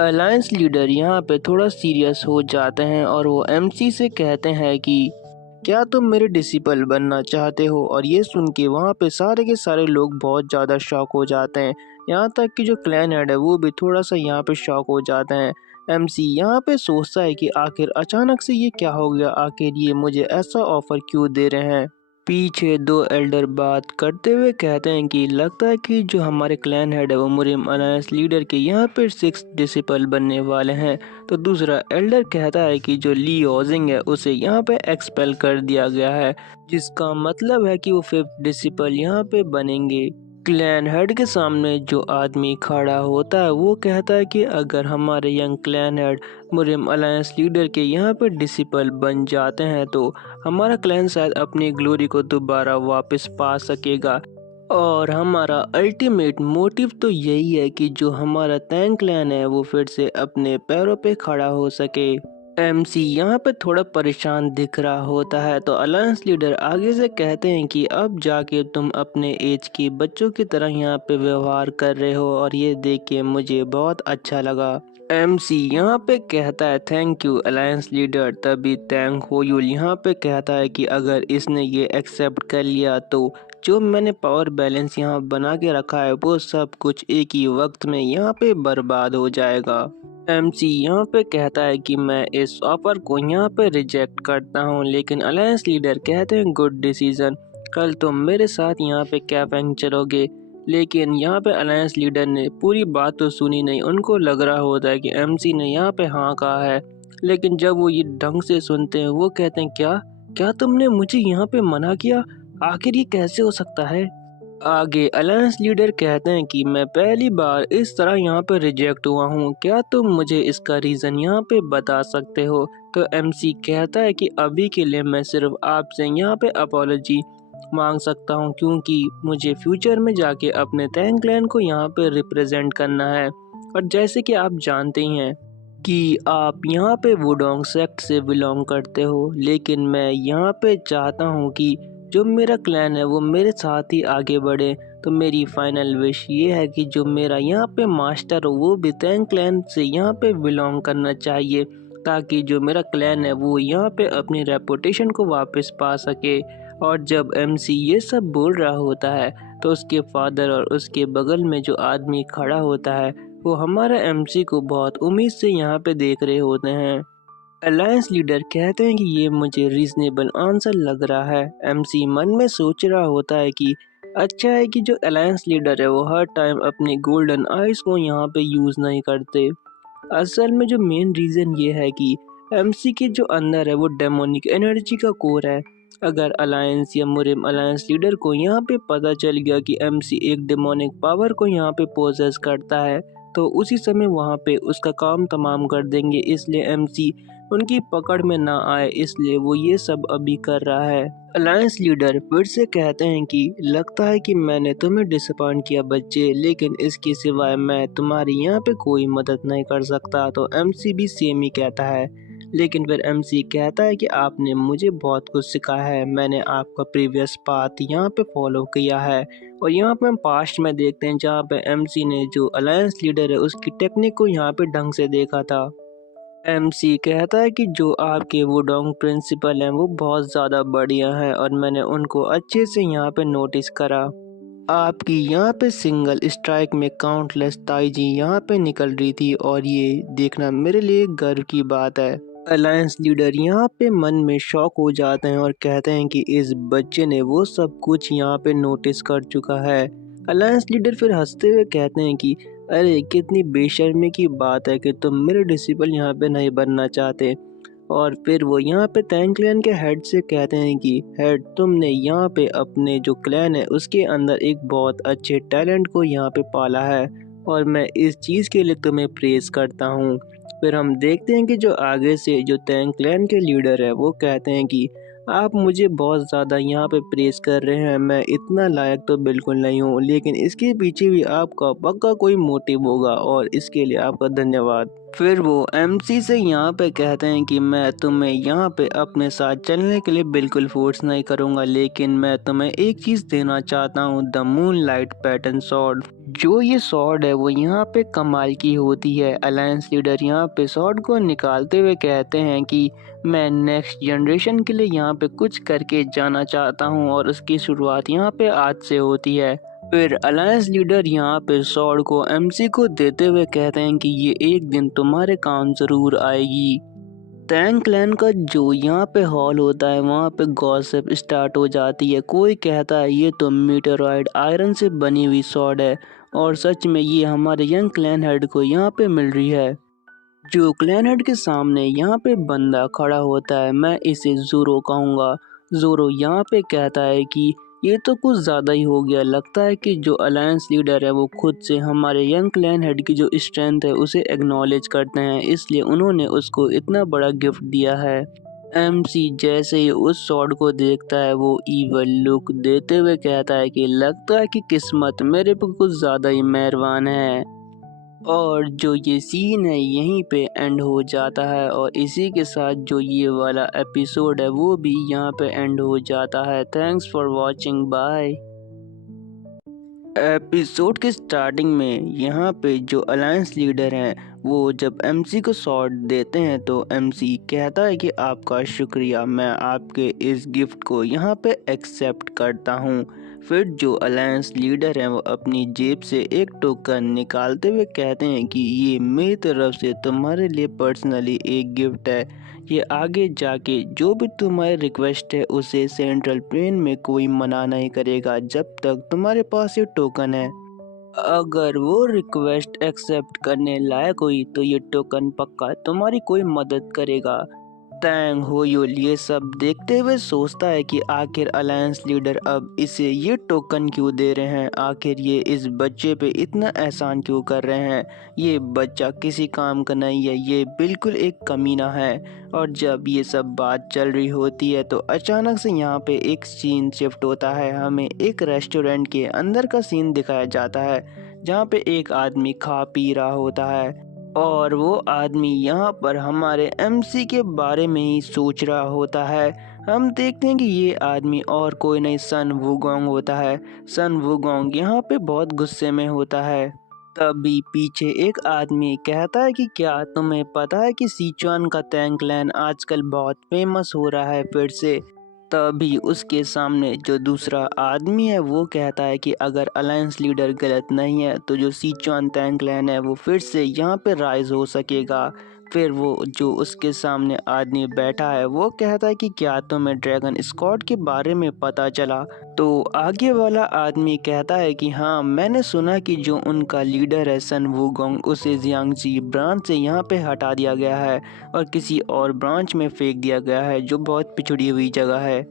अलायंस लीडर यहाँ पे थोड़ा सीरियस हो जाते हैं और वो एमसी से कहते हैं कि क्या तुम मेरे डिसिपल बनना चाहते हो? और ये सुन के वहाँ पे सारे के सारे लोग बहुत ज़्यादा शॉक हो जाते हैं। यहाँ तक कि जो क्लैन हेड है वो भी थोड़ा सा यहाँ पे शॉक हो जाते हैं। एमसी यहाँ पे सोचता है कि आखिर अचानक से ये क्या हो गया, आखिर ये मुझे ऐसा ऑफर क्यों दे रहे हैं। पीछे दो एल्डर बात करते हुए कहते हैं कि लगता है कि जो हमारे क्लैन हेड है वो मुरिम अलायंस लीडर के यहाँ पे 6 डिसिपल बनने वाले हैं। तो दूसरा एल्डर कहता है कि जो ली ओजिंग है उसे यहाँ पे एक्सपेल कर दिया गया है, जिसका मतलब है कि वो 5th डिसिपल यहाँ पे बनेंगे। क्लैन हेड के सामने जो आदमी खड़ा होता है वो कहता है कि अगर हमारे young clan head Murim alliance leader के यहाँ पे डिसिपल बन जाते हैं तो हमारा क्लैन शायद अपनी ग्लोरी को दोबारा वापस पा सकेगा। और हमारा अल्टीमेट मोटिव तो यही है कि जो हमारा तैंग क्लैन है वो फिर से अपने पैरों पे खड़ा हो सके। एमसी यहाँ पे थोड़ा परेशान दिख रहा होता है तो अलायंस लीडर आगे से कहते हैं कि अब जाके तुम अपने एज के बच्चों की तरह यहाँ पे व्यवहार कर रहे हो और ये देख के मुझे बहुत अच्छा लगा। एमसी यहाँ पे कहता है थैंक यू अलायंस लीडर। तभी तैंग होयुल यहाँ पे कहता है कि अगर इसने ये एक्सेप्ट कर लिया तो जो मैंने पावर बैलेंस यहाँ बना के रखा है वो सब कुछ एक ही वक्त में यहाँ पे बर्बाद हो जाएगा। एमसी यहाँ पे कहता है कि मैं इस ऑफर को यहाँ पे रिजेक्ट करता हूँ, लेकिन अलायंस लीडर कहते हैं गुड डिसीजन, कल तुम मेरे साथ यहाँ पे कैफेंग चलोगे। लेकिन यहाँ पे अलायंस लीडर ने पूरी बात तो सुनी नहीं, उनको लग रहा होता है कि एमसी ने यहाँ पे हाँ कहा है। लेकिन जब वो ये ढंग से सुनते हैं वो कहते हैं क्या क्या तुमने मुझे यहाँ पे मना किया, आखिर ये कैसे हो सकता है। आगे अलायंस लीडर कहते हैं कि मैं पहली बार इस तरह यहाँ पे रिजेक्ट हुआ हूँ, क्या तुम मुझे इसका रीज़न यहाँ पे बता सकते हो। तो एमसी कहता है कि अभी के लिए मैं सिर्फ आपसे यहाँ पे अपॉलजी मांग सकता हूँ, क्योंकि मुझे फ्यूचर में जाके अपने तैंग क्लैन को यहाँ पे रिप्रेजेंट करना है। और जैसे कि आप जानते ही हैं कि आप यहाँ पे वुडोंग सेक्ट से बिलोंग करते हो, लेकिन मैं यहाँ पे चाहता हूँ कि जो मेरा क्लैन है वो मेरे साथ ही आगे बढ़े। तो मेरी फाइनल विश ये है कि जो मेरा यहाँ पे मास्टर हो वो भी तैंग क्लैन से यहाँ पे बिलोंग करना चाहिए, ताकि जो मेरा क्लैन है वो यहाँ पे अपनी रेपुटेशन को वापस पा सके। और जब एमसी ये सब बोल रहा होता है तो उसके फादर और उसके बगल में जो आदमी खड़ा होता है वो हमारा एमसी को बहुत उम्मीद से यहाँ पे देख रहे होते हैं। अलायंस लीडर कहते हैं कि ये मुझे रीजनेबल आंसर लग रहा है। एमसी मन में सोच रहा होता है कि अच्छा है कि जो अलायंस लीडर है वो हर टाइम अपनी गोल्डन आइज को यहाँ पे यूज़ नहीं करते। असल में जो मेन रीज़न ये है कि एमसी के जो अंदर है वो डेमोनिक एनर्जी का कोर है। अगर अलायंस या मुरिम अलायंस लीडर को यहाँ पे पता चल गया कि एमसी एक डेमोनिक पावर को यहाँ पे पोजेस करता है तो उसी समय वहाँ पे उसका काम तमाम कर देंगे। इसलिए एमसी उनकी पकड़ में ना आए, इसलिए वो ये सब अभी कर रहा है। अलायंस लीडर फिर से कहते हैं कि लगता है कि मैंने तुम्हें डिसअपॉइंट किया बच्चे, लेकिन इसके सिवाय मैं तुम्हारी यहाँ पे कोई मदद नहीं कर सकता। तो एमसी भी सेम ही कहता है, लेकिन फिर एमसी कहता है कि आपने मुझे बहुत कुछ सिखाया है, मैंने आपका प्रीवियस पाथ यहाँ पे फॉलो किया है। और यहाँ पे हम पास्ट में देखते हैं जहाँ पे एमसी ने जो अलायंस लीडर है उसकी टेक्निक को यहाँ पे ढंग से देखा था। एमसी कहता है कि जो आपके वुडोंग प्रिंसिपल हैं वो बहुत ज़्यादा बढ़िया हैं और मैंने उनको अच्छे से यहाँ पे नोटिस करा। आपकी यहाँ पे सिंगल स्ट्राइक में काउंटलेस ताइजी यहाँ पे निकल रही थी और ये देखना मेरे लिए गर्व की बात है। अलायंस लीडर यहाँ पे मन में शॉक हो जाते हैं और कहते हैं कि इस बच्चे ने वो सब कुछ यहाँ पे नोटिस कर चुका है। अलायंस लीडर फिर हंसते हुए कहते हैं कि अरे कितनी बेशर्मी की बात है कि तुम मेरे डिसिपल यहाँ पे नहीं बनना चाहते। और फिर वो यहाँ पे तैंग क्लैन के हेड से कहते हैं कि हेड तुमने यहाँ पे अपने जो क्लैन है उसके अंदर एक बहुत अच्छे टैलेंट को यहाँ पे पाला है और मैं इस चीज़ के लिए तुम्हें प्रेज करता हूँ। फिर हम देखते हैं कि जो आगे से जो तैंग क्लैन के लीडर है वो कहते हैं कि आप मुझे बहुत ज़्यादा यहाँ पे प्रेज कर रहे हैं, मैं इतना लायक तो बिल्कुल नहीं हूँ, लेकिन इसके पीछे भी आपका पक्का कोई मोटिव होगा और इसके लिए आपका धन्यवाद। फिर वो एमसी से यहाँ पे कहते हैं कि मैं तुम्हें यहाँ पे अपने साथ चलने के लिए बिल्कुल फोर्स नहीं करूँगा, लेकिन मैं तुम्हें एक चीज़ देना चाहता हूँ, द मूनलाइट पैटर्न सॉर्ड। जो ये सॉर्ड है वो यहाँ पे कमाल की होती है। अलायंस लीडर यहाँ पे सॉर्ड को निकालते हुए कहते हैं कि मैं नेक्स्ट जनरेशन के लिए यहाँ पे कुछ करके जाना चाहता हूँ और उसकी शुरुआत यहाँ पे आज से होती है। फिर अलायंस लीडर यहाँ पे सॉर्ड को एमसी को देते हुए कहते हैं कि ये एक दिन तुम्हारे काम जरूर आएगी। टैंग क्लैन का जो यहाँ पे हॉल होता है वहाँ पे गॉसिप स्टार्ट हो जाती है। कोई कहता है ये तो मीटेरॉइड आयरन से बनी हुई सॉर्ड है और सच में ये हमारे यंग क्लैन हेड को यहाँ पे मिल रही है। जो क्लैन हेड के सामने यहाँ पे बंदा खड़ा होता है, मैं इसे ज़ोरो कहूँगा। ज़ोरो यहाँ पे कहता है कि ये तो कुछ ज़्यादा ही हो गया। लगता है कि जो अलायंस लीडर है वो खुद से हमारे यंग क्लैन हेड की जो स्ट्रेंथ है उसे एक्नॉलेज करते हैं, इसलिए उन्होंने उसको इतना बड़ा गिफ्ट दिया है। एमसी जैसे ही उस सॉर्ड को देखता है वो ईवल लुक देते हुए कहता है कि लगता है कि किस्मत मेरे पर कुछ ज़्यादा ही मेहरबान है। और जो ये सीन है यहीं पे एंड हो जाता है और इसी के साथ जो ये वाला एपिसोड है वो भी यहाँ पे एंड हो जाता है। Thanks for watching, bye. Episode के स्टार्टिंग में यहाँ पे जो अलायंस लीडर हैं वो जब एमसी को शॉट देते हैं तो एमसी कहता है कि आपका शुक्रिया, मैं आपके इस गिफ्ट को यहाँ पे एक्सेप्ट करता हूँ। फिर जो अलायंस लीडर हैं वो अपनी जेब से एक टोकन निकालते हुए कहते हैं कि ये मेरी तरफ से तुम्हारे लिए पर्सनली एक गिफ्ट है। ये आगे जाके जो भी तुम्हारी रिक्वेस्ट है उसे सेंट्रल प्लेन में कोई मना नहीं करेगा जब तक तुम्हारे पास ये टोकन है। अगर वो रिक्वेस्ट एक्सेप्ट करने लायक हुई तो ये टोकन पक्का तुम्हारी कोई मदद करेगा। टैंग होयुल ये सब देखते हुए सोचता है कि आखिर अलायंस लीडर अब इसे ये टोकन क्यों दे रहे हैं, आखिर ये इस बच्चे पे इतना एहसान क्यों कर रहे हैं। ये बच्चा किसी काम का नहीं है, ये बिल्कुल एक कमीना है। और जब ये सब बात चल रही होती है तो अचानक से यहाँ पे एक सीन शिफ्ट होता है। हमें एक रेस्टोरेंट के अंदर का सीन दिखाया जाता है जहाँ पे एक आदमी खा पी रहा होता है और वो आदमी यहाँ पर हमारे एमसी के बारे में ही सोच रहा होता है। हम देखते हैं कि ये आदमी और कोई नहीं सन वुगोंग होता है। सन वुगोंग यहाँ पे बहुत गुस्से में होता है। तभी पीछे एक आदमी कहता है कि क्या तुम्हें पता है कि सिचुआन का टैंक क्लैन आजकल बहुत फेमस हो रहा है फिर से। तभी उसके सामने जो दूसरा आदमी है वो कहता है कि अगर अलायंस लीडर गलत नहीं है तो जो सिचुआन टैंक क्लैन है वो फिर से यहाँ पे राइज हो सकेगा। फिर वो जो उसके सामने आदमी बैठा है वो कहता है कि क्या तुम्हें ड्रैगन स्क्वाड के बारे में पता चला। तो आगे वाला आदमी कहता है कि हाँ, मैंने सुना कि जो उनका लीडर है सन वुगोंग उसे जियांगजी ब्रांच से यहाँ पे हटा दिया गया है और किसी और ब्रांच में फेंक दिया गया है जो बहुत पिछड़ी हुई जगह है।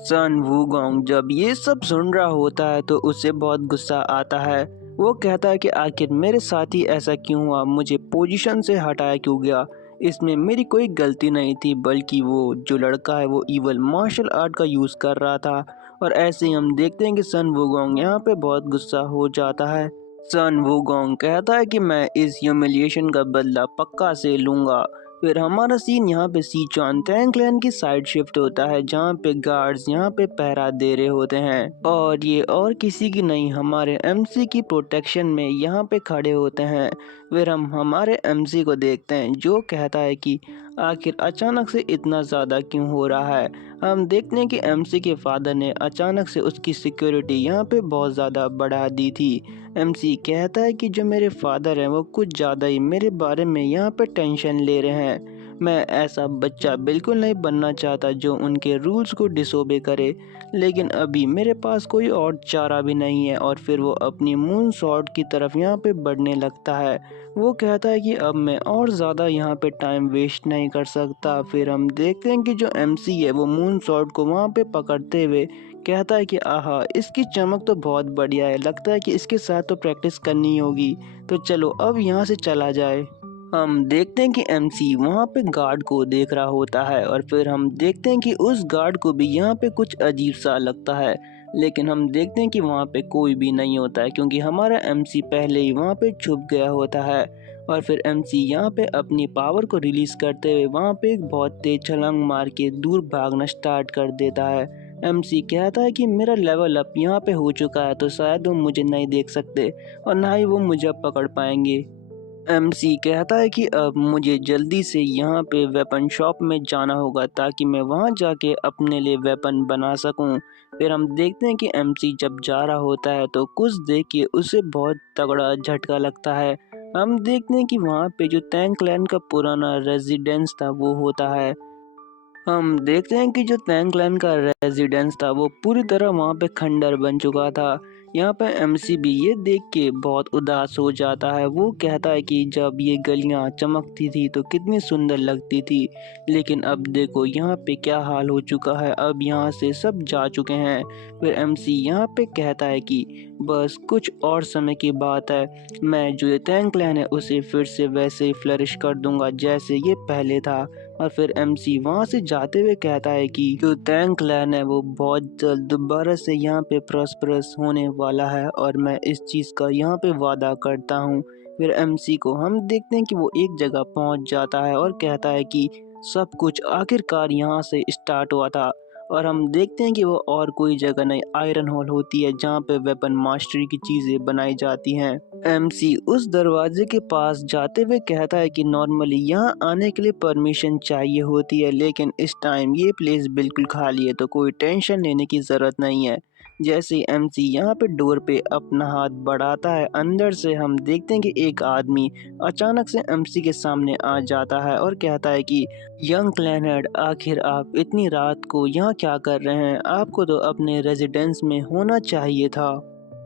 सन वुगोंग जब ये सब सुन रहा होता है तो उसे बहुत गुस्सा आता है। वो कहता है कि आखिर मेरे साथ ही ऐसा क्यों हुआ, मुझे पोजीशन से हटाया क्यों गया। इसमें मेरी कोई गलती नहीं थी, बल्कि वो जो लड़का है वो इवल मार्शल आर्ट का यूज़ कर रहा था। और ऐसे ही हम देखते हैं कि सन वुगोंग यहाँ पे बहुत गुस्सा हो जाता है। सन वुगोंग कहता है कि मैं इस ह्यूमिलिएशन का बदला पक्का से लूँगा। फिर हमारा सीन यहाँ पे सिचुआन टैंक क्लैन की साइड शिफ्ट होता है जहाँ पे गार्ड्स यहाँ पे पहरा दे रहे होते हैं और ये और किसी की नहीं हमारे एमसी की प्रोटेक्शन में यहाँ पे खड़े होते हैं। फिर हम हमारे एमसी को देखते हैं जो कहता है कि आखिर अचानक से इतना ज़्यादा क्यों हो रहा है। हम देखते हैं कि एमसी के फादर ने अचानक से उसकी सिक्योरिटी यहाँ पे बहुत ज़्यादा बढ़ा दी थी। एमसी कहता है कि जो मेरे फादर हैं वो कुछ ज़्यादा ही मेरे बारे में यहाँ पे टेंशन ले रहे हैं। मैं ऐसा बच्चा बिल्कुल नहीं बनना चाहता जो उनके रूल्स को डिसोबे करे, लेकिन अभी मेरे पास कोई और चारा भी नहीं है। और फिर वो अपनी मून शॉट की तरफ यहाँ पे बढ़ने लगता है। वो कहता है कि अब मैं और ज़्यादा यहाँ पे टाइम वेस्ट नहीं कर सकता। फिर हम देखते हैं कि जो एमसी है वो मून शॉट को वहाँ पे पकड़ते हुए कहता है कि आहा, इसकी चमक तो बहुत बढ़िया है, लगता है कि इसके साथ तो प्रैक्टिस करनी होगी, तो चलो अब यहाँ से चला जाए। हम देखते हैं कि एमसी वहाँ पे गार्ड को देख रहा होता है और फिर हम देखते हैं कि उस गार्ड को भी यहाँ पे कुछ अजीब सा लगता है, लेकिन हम देखते हैं कि वहाँ पे कोई भी नहीं होता है क्योंकि हमारा एमसी पहले ही वहाँ पे छुप गया होता है। और फिर एमसी यहाँ पे अपनी पावर को रिलीज करते हुए वहाँ पे एक बहुत तेज छलांग मार के दूर भागना स्टार्ट कर देता है। एमसी कहता है कि मेरा लेवल अप यहाँ पे हो चुका है, तो शायद वो मुझे नहीं देख सकते और ना ही वो मुझे अब पकड़ पाएंगे। एमसी कहता है कि अब मुझे जल्दी से यहाँ पे वेपन शॉप में जाना होगा ताकि मैं वहाँ जाके अपने लिए वेपन बना सकूँ। फिर हम देखते हैं कि एमसी जब जा रहा होता है तो कुछ देख के उसे बहुत तगड़ा झटका लगता है। हम देखते हैं कि वहाँ पे जो टैंक क्लैन का पुराना रेजिडेंस था वो होता है। हम देखते हैं कि जो टैंक क्लैन का रेजिडेंस था वो पूरी तरह वहाँ पे खंडर बन चुका था। यहाँ पे एमसी भी ये देख के बहुत उदास हो जाता है। वो कहता है कि जब ये गलियाँ चमकती थी तो कितनी सुंदर लगती थी, लेकिन अब देखो यहाँ पे क्या हाल हो चुका है, अब यहाँ से सब जा चुके हैं। फिर एमसी यहाँ पे कहता है कि बस कुछ और समय की बात है, मैं जो ये टैंक क्लैन है उसे फिर से वैसे ही फ्लरिश कर दूंगा जैसे ये पहले था। और फिर एमसी वहाँ से जाते हुए कहता है कि जो टैंक क्लैन है वो बहुत जल्द दोबारा से यहाँ पे प्रॉस्परस होने वाला है और मैं इस चीज़ का यहाँ पे वादा करता हूँ। फिर एमसी को हम देखते हैं कि वो एक जगह पहुँच जाता है और कहता है कि सब कुछ आखिरकार यहाँ से स्टार्ट हुआ था। और हम देखते हैं कि वो और कोई जगह नहीं आयरन हॉल होती है जहाँ पे वेपन मास्टरी की चीज़ें बनाई जाती हैं। एमसी उस दरवाजे के पास जाते हुए कहता है कि नॉर्मली यहाँ आने के लिए परमिशन चाहिए होती है, लेकिन इस टाइम ये प्लेस बिल्कुल खाली है तो कोई टेंशन लेने की ज़रूरत नहीं है। जैसे ही एमसी यहाँ पे डोर पे अपना हाथ बढ़ाता है, अंदर से हम देखते हैं कि एक आदमी अचानक से एमसी के सामने आ जाता है और कहता है कि यंग क्लैनहेड, आखिर आप इतनी रात को यहाँ क्या कर रहे हैं? आपको तो अपने रेजिडेंस में होना चाहिए था।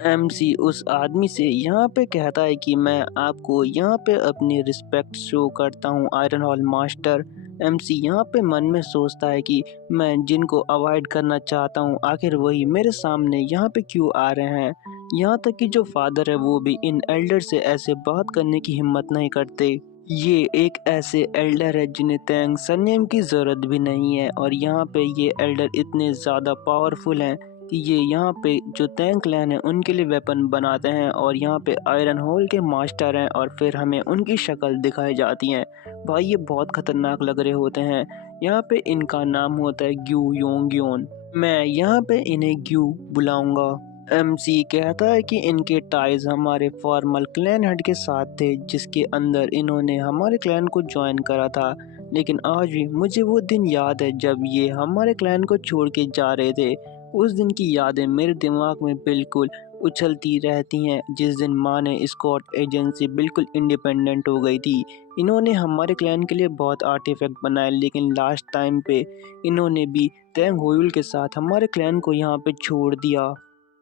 एमसी उस आदमी से यहाँ पे कहता है कि मैं आपको यहाँ पे अपनी रिस्पेक्ट शो करता हूँ आयरन हॉल मास्टर। एमसी यहाँ पे मन में सोचता है कि मैं जिनको अवॉइड करना चाहता हूँ आखिर वही मेरे सामने यहाँ पे क्यों आ रहे हैं। यहाँ तक कि जो फादर है वो भी इन एल्डर से ऐसे बात करने की हिम्मत नहीं करते। ये एक ऐसे एल्डर है जिन्हें तैंग सरनेम की ज़रूरत भी नहीं है और यहाँ पे ये एल्डर इतने ज़्यादा पावरफुल हैं कि ये यहाँ पे जो टैंक क्लैन है उनके लिए वेपन बनाते हैं और यहाँ पे आयरन होल के मास्टर हैं और फिर हमें उनकी शक्ल दिखाई जाती है। भाई ये बहुत खतरनाक लग रहे होते हैं। यहाँ पे इनका नाम होता है ग्यू योंगयोन। मैं यहाँ पे इन्हें ग्यू बुलाऊंगा। एमसी कहता है कि इनके टाइज हमारे फॉर्मल क्लैन हेड के साथ थे जिसके अंदर इन्होंने हमारे क्लैन को ज्वाइन करा था, लेकिन आज भी मुझे वो दिन याद है जब ये हमारे क्लैन को छोड़ के जा रहे थे। उस दिन की यादें मेरे दिमाग में बिल्कुल उछलती रहती हैं जिस दिन माँ ने स्कॉट एजेंसी बिल्कुल इंडिपेंडेंट हो गई थी। इन्होंने हमारे क्लैन के लिए बहुत आर्टिफैक्ट बनाए, लेकिन लास्ट टाइम पे इन्होंने भी तैंग होयुल के साथ हमारे क्लैन को यहाँ पे छोड़ दिया।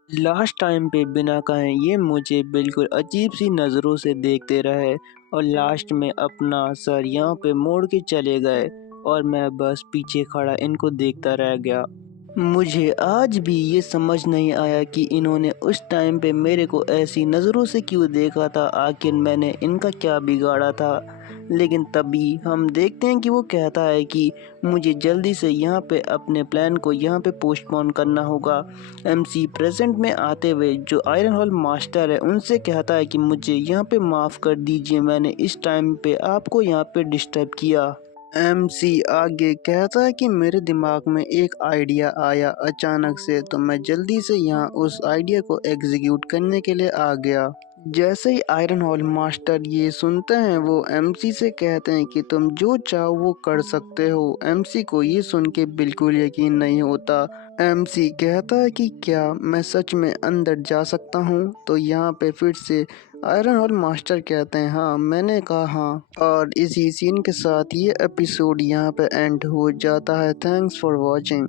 लास्ट टाइम पे बिना कहे ये मुझे बिल्कुल अजीब सी नज़रों से देखते रहे और लास्ट में अपना सर यहाँ पे मोड़ के चले गए और मैं बस पीछे खड़ा इनको देखता रह गया। मुझे आज भी ये समझ नहीं आया कि इन्होंने उस टाइम पे मेरे को ऐसी नज़रों से क्यों देखा था, आखिर मैंने इनका क्या बिगाड़ा था। लेकिन तभी हम देखते हैं कि वो कहता है कि मुझे जल्दी से यहाँ पे अपने प्लान को यहाँ पे पोस्टपोन करना होगा। एमसी प्रेजेंट में आते हुए जो आयरन हॉल मास्टर है उनसे कहता है कि मुझे यहाँ पे माफ़ कर दीजिए, मैंने इस टाइम पे आपको यहाँ पे डिस्टर्ब किया। एमसी आगे कहता है कि मेरे दिमाग में एक आइडिया आया अचानक से, तो मैं जल्दी से यहाँ उस आइडिया को एग्जीक्यूट करने के लिए आ गया। जैसे ही आयरन हॉल मास्टर ये सुनते हैं वो एमसी से कहते हैं कि तुम जो चाहो वो कर सकते हो। एमसी को ये सुन के बिल्कुल यकीन नहीं होता। एमसी कहता है कि क्या मैं सच में अंदर जा सकता हूँ? तो यहाँ पे फिर से आयरन हॉल मास्टर कहते हैं हाँ, मैंने कहा हाँ। और इसी सीन के साथ ये एपिसोड यहाँ पे एंड हो जाता है। Thanks for watching.